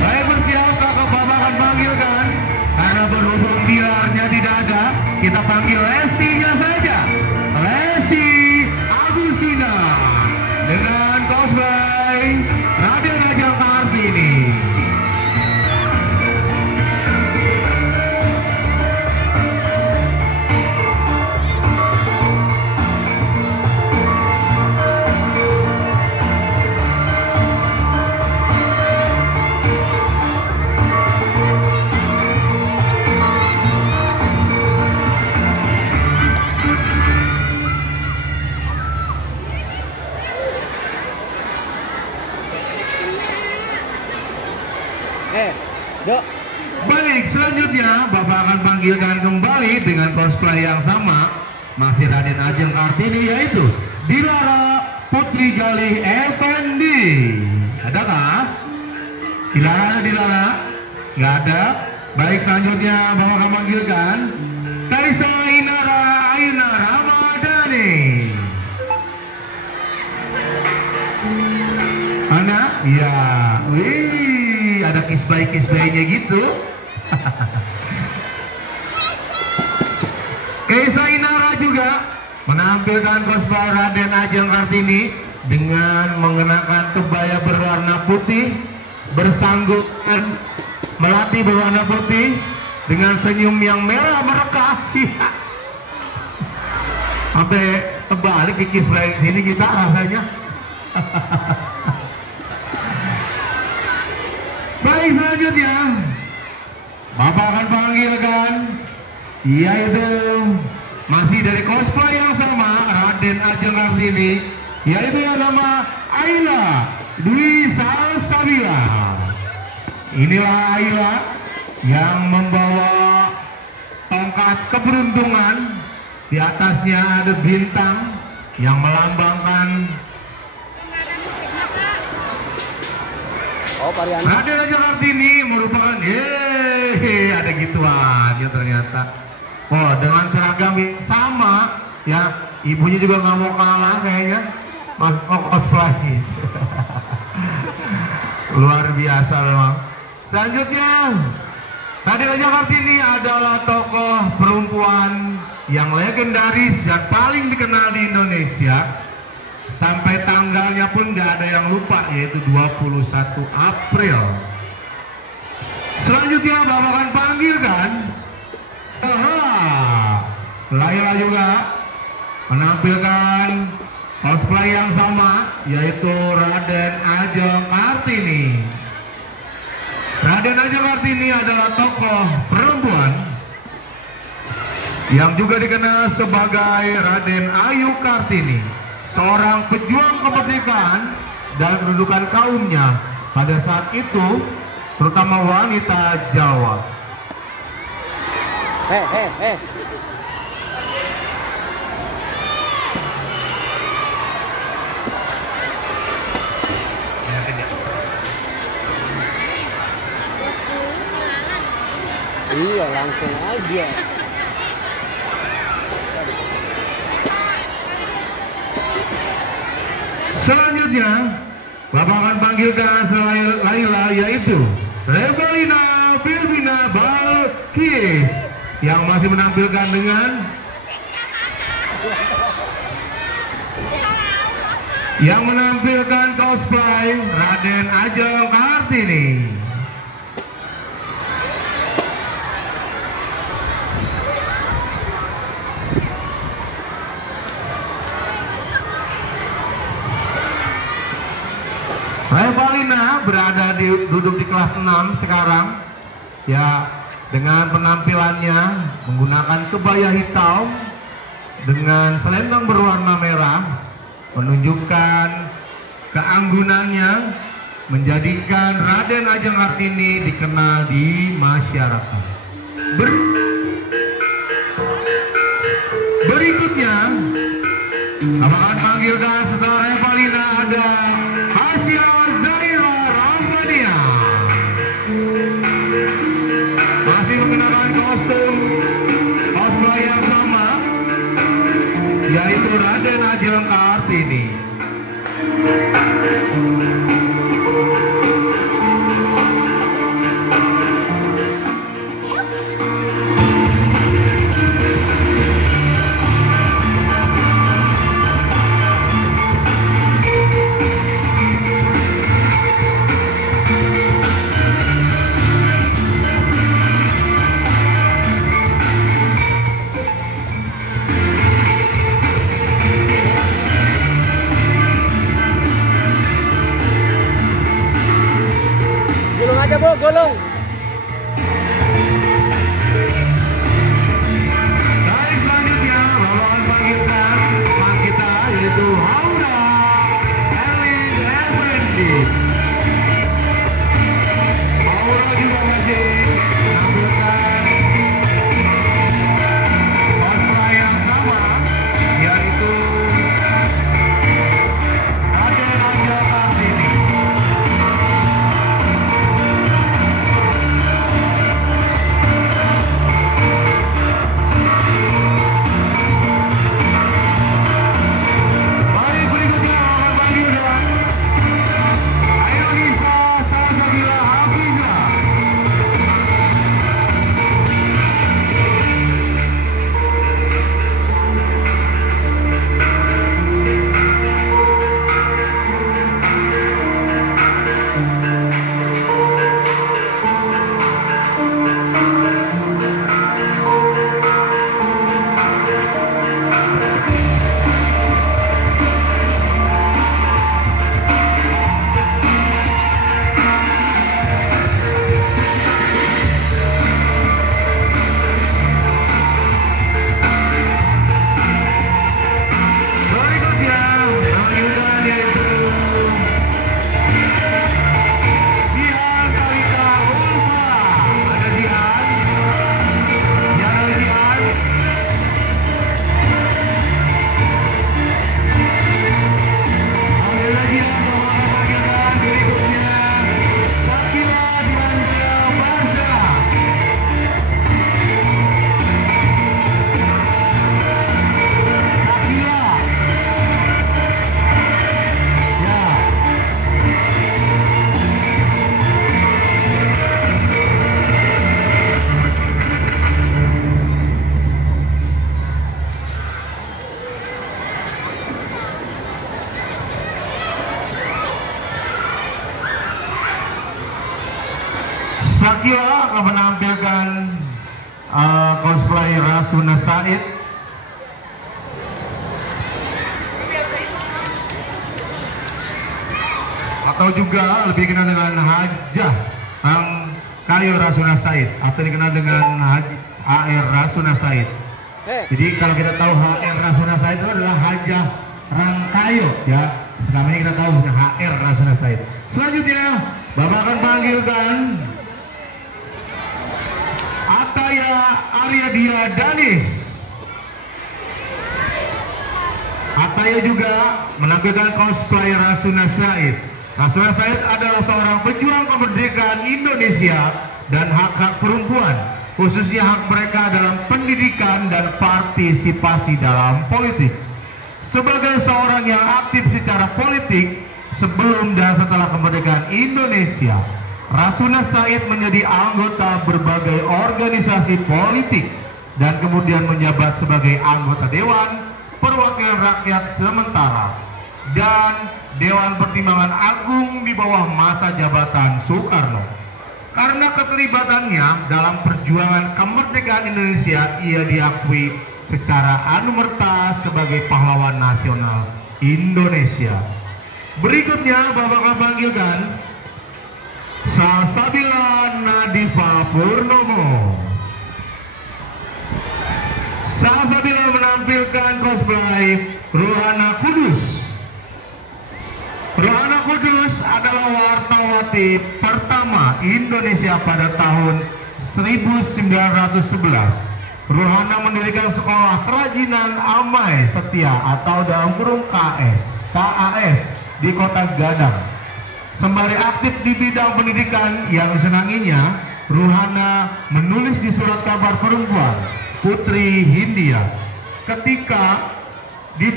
Baik, bersiapkah Bapak akan panggilkan? Karena berhubung bilarnya tidak ada, kita panggil Lestinya saja. Lesti Agustina dengan cosplay Raden Ajeng Kartini. Baik, selanjutnya Bapak akan panggilkan kembali dengan cosplay yang sama, masih Raden Ajeng Kartini, yaitu Dilara Putri Galih Effendi. Adakah? Dilara? Nggak ada. Baik, selanjutnya Bapak akan panggilkan Kaisa Iya, wih, ada kisbay-kisbaynya gitu. Kaisa Inara juga menampilkan cosplay Raden Ajeng Kartini dengan mengenakan kebaya berwarna putih, bersanggupan melati berwarna putih dengan senyum yang merah merekah. Sampai terbalik kikis baik sini kita rasanya. Baik, selanjutnya Bapak akan panggilkan, yaitu masih dari cosplay yang sama Raden Ajeng Kartini, yaitu yang nama Ayla Dwi Salsabila. Inilah Ayla yang membawa tongkat keberuntungan. Di atasnya ada bintang yang melambangkan Raden Ajeng Kartini merupakan ada gituan ya ternyata. Oh, dengan seragam yang sama ya, ibunya juga nggak mau kalah kayaknya, mau cosplay. Luar biasa memang. Selanjutnya Raden Ajeng Kartini adalah tokoh perempuan yang legendaris dan paling dikenal di Indonesia. Sampai tanggalnya pun nggak ada yang lupa, yaitu 21 April. Selanjutnya Bapak akan panggilkan Laila juga menampilkan cosplay yang sama, yaitu Raden Ajeng Kartini. Raden Ajeng Kartini adalah tokoh perempuan yang juga dikenal sebagai Raden Ayu Kartini, seorang pejuang kemerdekaan dan kedudukan kaumnya pada saat itu, terutama wanita Jawa. Iya, langsung aja. Selanjutnya Bapak akan panggilkan Laila, yaitu Revalina Filbina Balkis yang masih menampilkan dengan cosplay Raden Ajeng Kartini. Revalina duduk di kelas 6 sekarang ya, dengan penampilannya menggunakan kebaya hitam dengan selendang berwarna merah, menunjukkan keanggunannya, menjadikan Raden Ajeng Kartini dikenal di masyarakat. Berikutnya akan panggilkan setelah Revalina ada Hasya Zaira Rahmania, masih mengenakan kostum cosplay yang sama, yaitu Raden Ajeng Kartini. Rasuna Said. Atau juga lebih dikenal dengan Hajah Rangkayo Rasuna Said, atau dikenal dengan HR Rasuna Said. Jadi kalau kita tahu HR Rasuna Said itu adalah Hajah Rangkayo, ya. Selama ini kita tahu HR Rasuna Said. Selanjutnya Bapak akan panggilkan Ataya Aryadia Danis. Ataya juga menampilkan cosplay Rasuna Said. Rasuna Said adalah seorang pejuang kemerdekaan Indonesia dan hak-hak perempuan, khususnya hak mereka dalam pendidikan dan partisipasi dalam politik. Sebagai seorang yang aktif secara politik sebelum dan setelah kemerdekaan Indonesia, Rasuna Said menjadi anggota berbagai organisasi politik dan kemudian menjabat sebagai anggota Dewan Perwakilan Rakyat sementara dan Dewan Pertimbangan Agung di bawah masa jabatan Soekarno. Karena keterlibatannya dalam perjuangan kemerdekaan Indonesia, ia diakui secara anumerta sebagai pahlawan nasional Indonesia. Berikutnya Bapak akan panggilkan Salsabila Nadifa Purnomo. Salsabila menampilkan cosplay Rohana Kudus. Rohana Kudus adalah wartawati pertama Indonesia pada tahun 1911. Rohana mendirikan sekolah kerajinan Amai Setia atau dalam kurung KAS di Kota Gadang. Sembari aktif di bidang pendidikan yang disenanginya, Rohana menulis di surat kabar perempuan Putri Hindia. Ketika di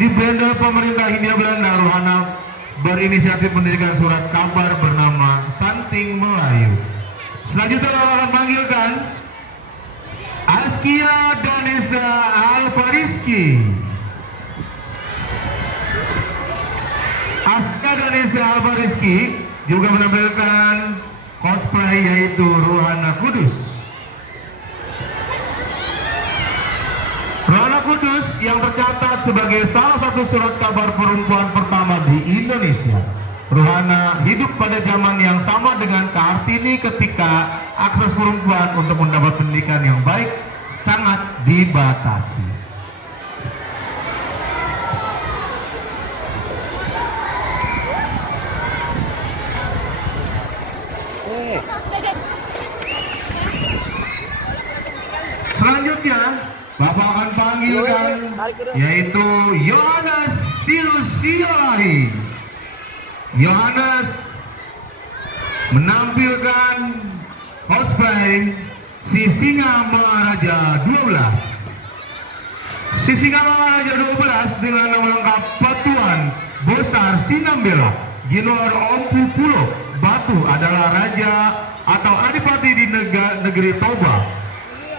Belanda, pemerintah Hindia Belanda, Rohana berinisiatif mendirikan surat kabar bernama Santing Melayu. Selanjutnya akan panggilkan Askia Danesa Alfariski. Askia Danesa Alfariski juga menampilkan cosplay yaitu Rohana Kudus. Rohana Kudus yang tercatat sebagai salah satu surat kabar perempuan pertama di Indonesia. Rohana hidup pada zaman yang sama dengan Kartini ketika akses perempuan untuk mendapat pendidikan yang baik sangat dibatasi. Selanjutnya Bapak akan panggilkan yaitu Yohanes Silusiolahi. Yohanes menampilkan cosplay si Singa Maharaja 12. Si Singa Maharaja 12 dengan nama lengkap Patuan Besar Sinambela Ginor Ompu Pulo Batu adalah raja atau adipati di negeri Toba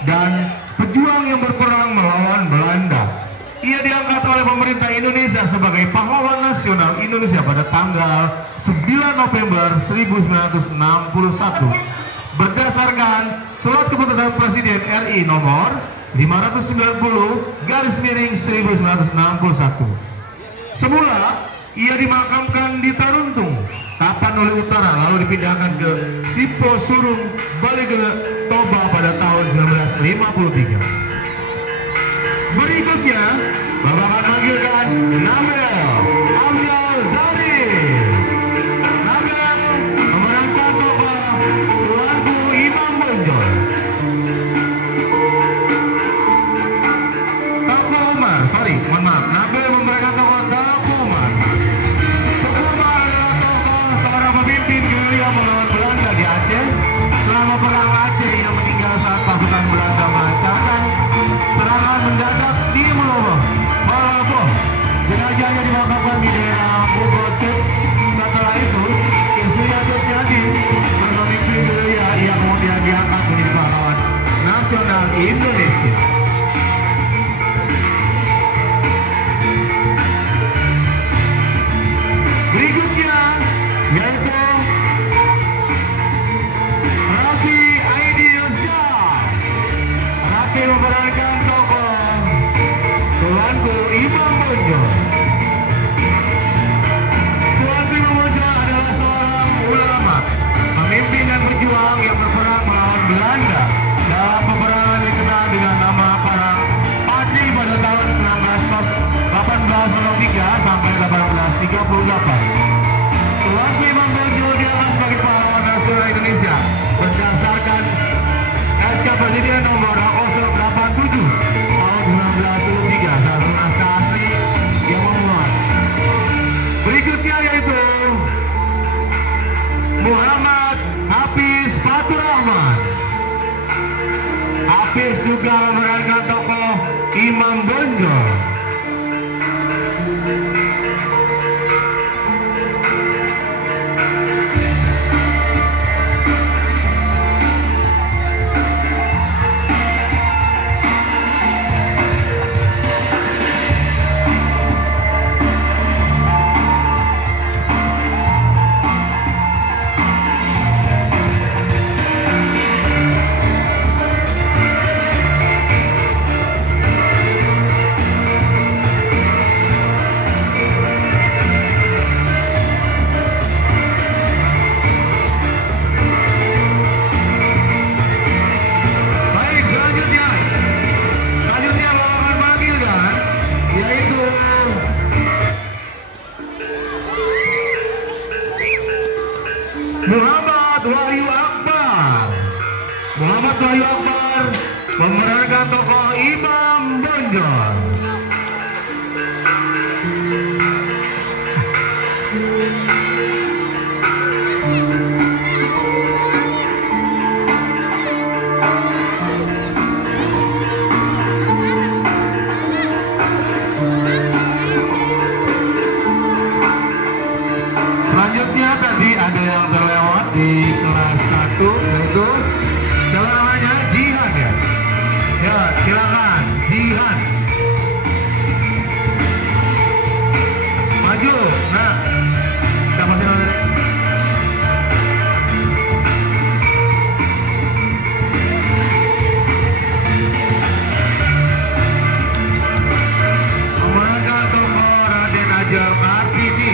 dan pejuang yang berperang melawan Belanda. Ia diangkat oleh pemerintah Indonesia sebagai pahlawan nasional Indonesia pada tanggal 9 November 1961 berdasarkan surat keputusan Presiden RI nomor 590/1961. Semula ia dimakamkan di Taruntung, Tapanuli Utara, lalu dipindahkan ke Sipo Surung, Balige, Toba pada tahun 1953. Berikutnya, Bapak akan panggilkan Nabil Amyal Zari. Nabil memerankan tokoh Tuanku Imam Bonjol. Toko Umar, mohon maaf. Nabil memerankan tokoh Toko Umar. Toko Umar adalah tokoh seorang pemimpin gerilya melawan Belanda di Aceh selama perang Aceh yang meninggal saat pasukan Belanda melancarkan serangan mendadak di Molowo. Jenazahnya dimakamkan di daerah Bogocet. Setelah itu, istrinya terjadi pemimpin gerilya. Ia kemudian diangkat menjadi pahlawan nasional Indonesia. Berikutnya yaitu Raffi Aidiansyah. Raffi memerankan memerankan tokoh Tuanku Imam Bonjol. Tuanku Imam Bonjol adalah seorang ulama, pemimpin dan pejuang yang berperang melawan Belanda dalam peperangan dikenal dengan nama Perang Pati pada tahun 1803 sampai 1838. Tuanku Imam Bonjol dianggap sebagai pahlawan nasional Indonesia berdasarkan SK Presiden nomor 087 tahun 1973, satu naskah asli yang memuat. Berikutnya yaitu Muhammad Hafiz Fatur Rahman. Hafiz juga memerankan tokoh Imam Bonjol. Muhammad Wahyu Akbar memerankan tokoh Imam Bonjol. Selanjutnya tadi ada yang terlewat di kelas 1 yaitu namanya Jihan ya. Ya, silakan Jihan. Maju. Nah, kita masih ada. Memerankan tokoh Raden Ajeng Kartini.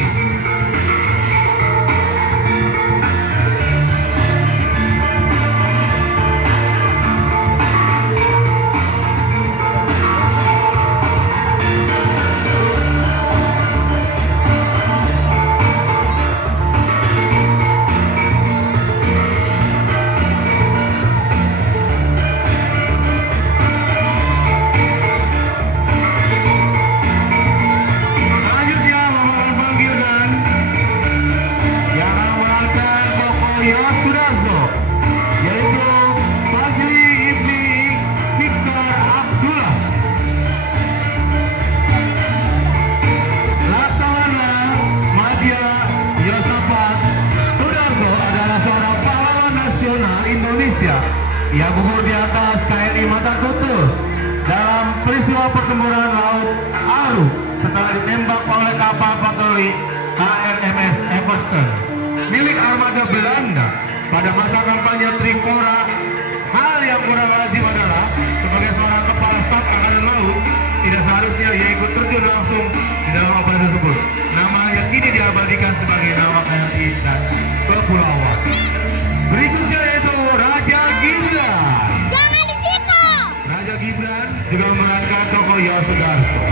Ia gugur di atas KRI Matakutu dalam peristiwa pertempuran laut Aru setelah ditembak oleh kapal patroli HRMS Everston milik armada Belanda pada masa kampanye Tripura. Hal yang kurang lazim adalah sebagai seorang kepala staf angkatan laut tidak seharusnya ia ikut terjun langsung di dalam operasi tersebut. Namanya kini diabadikan sebagai nama KRI dan Kepulauan. Berikutnya yaitu Raja Gibran. Jangan di situ. Raja Gibran juga memerankan tokoh Yosudarso.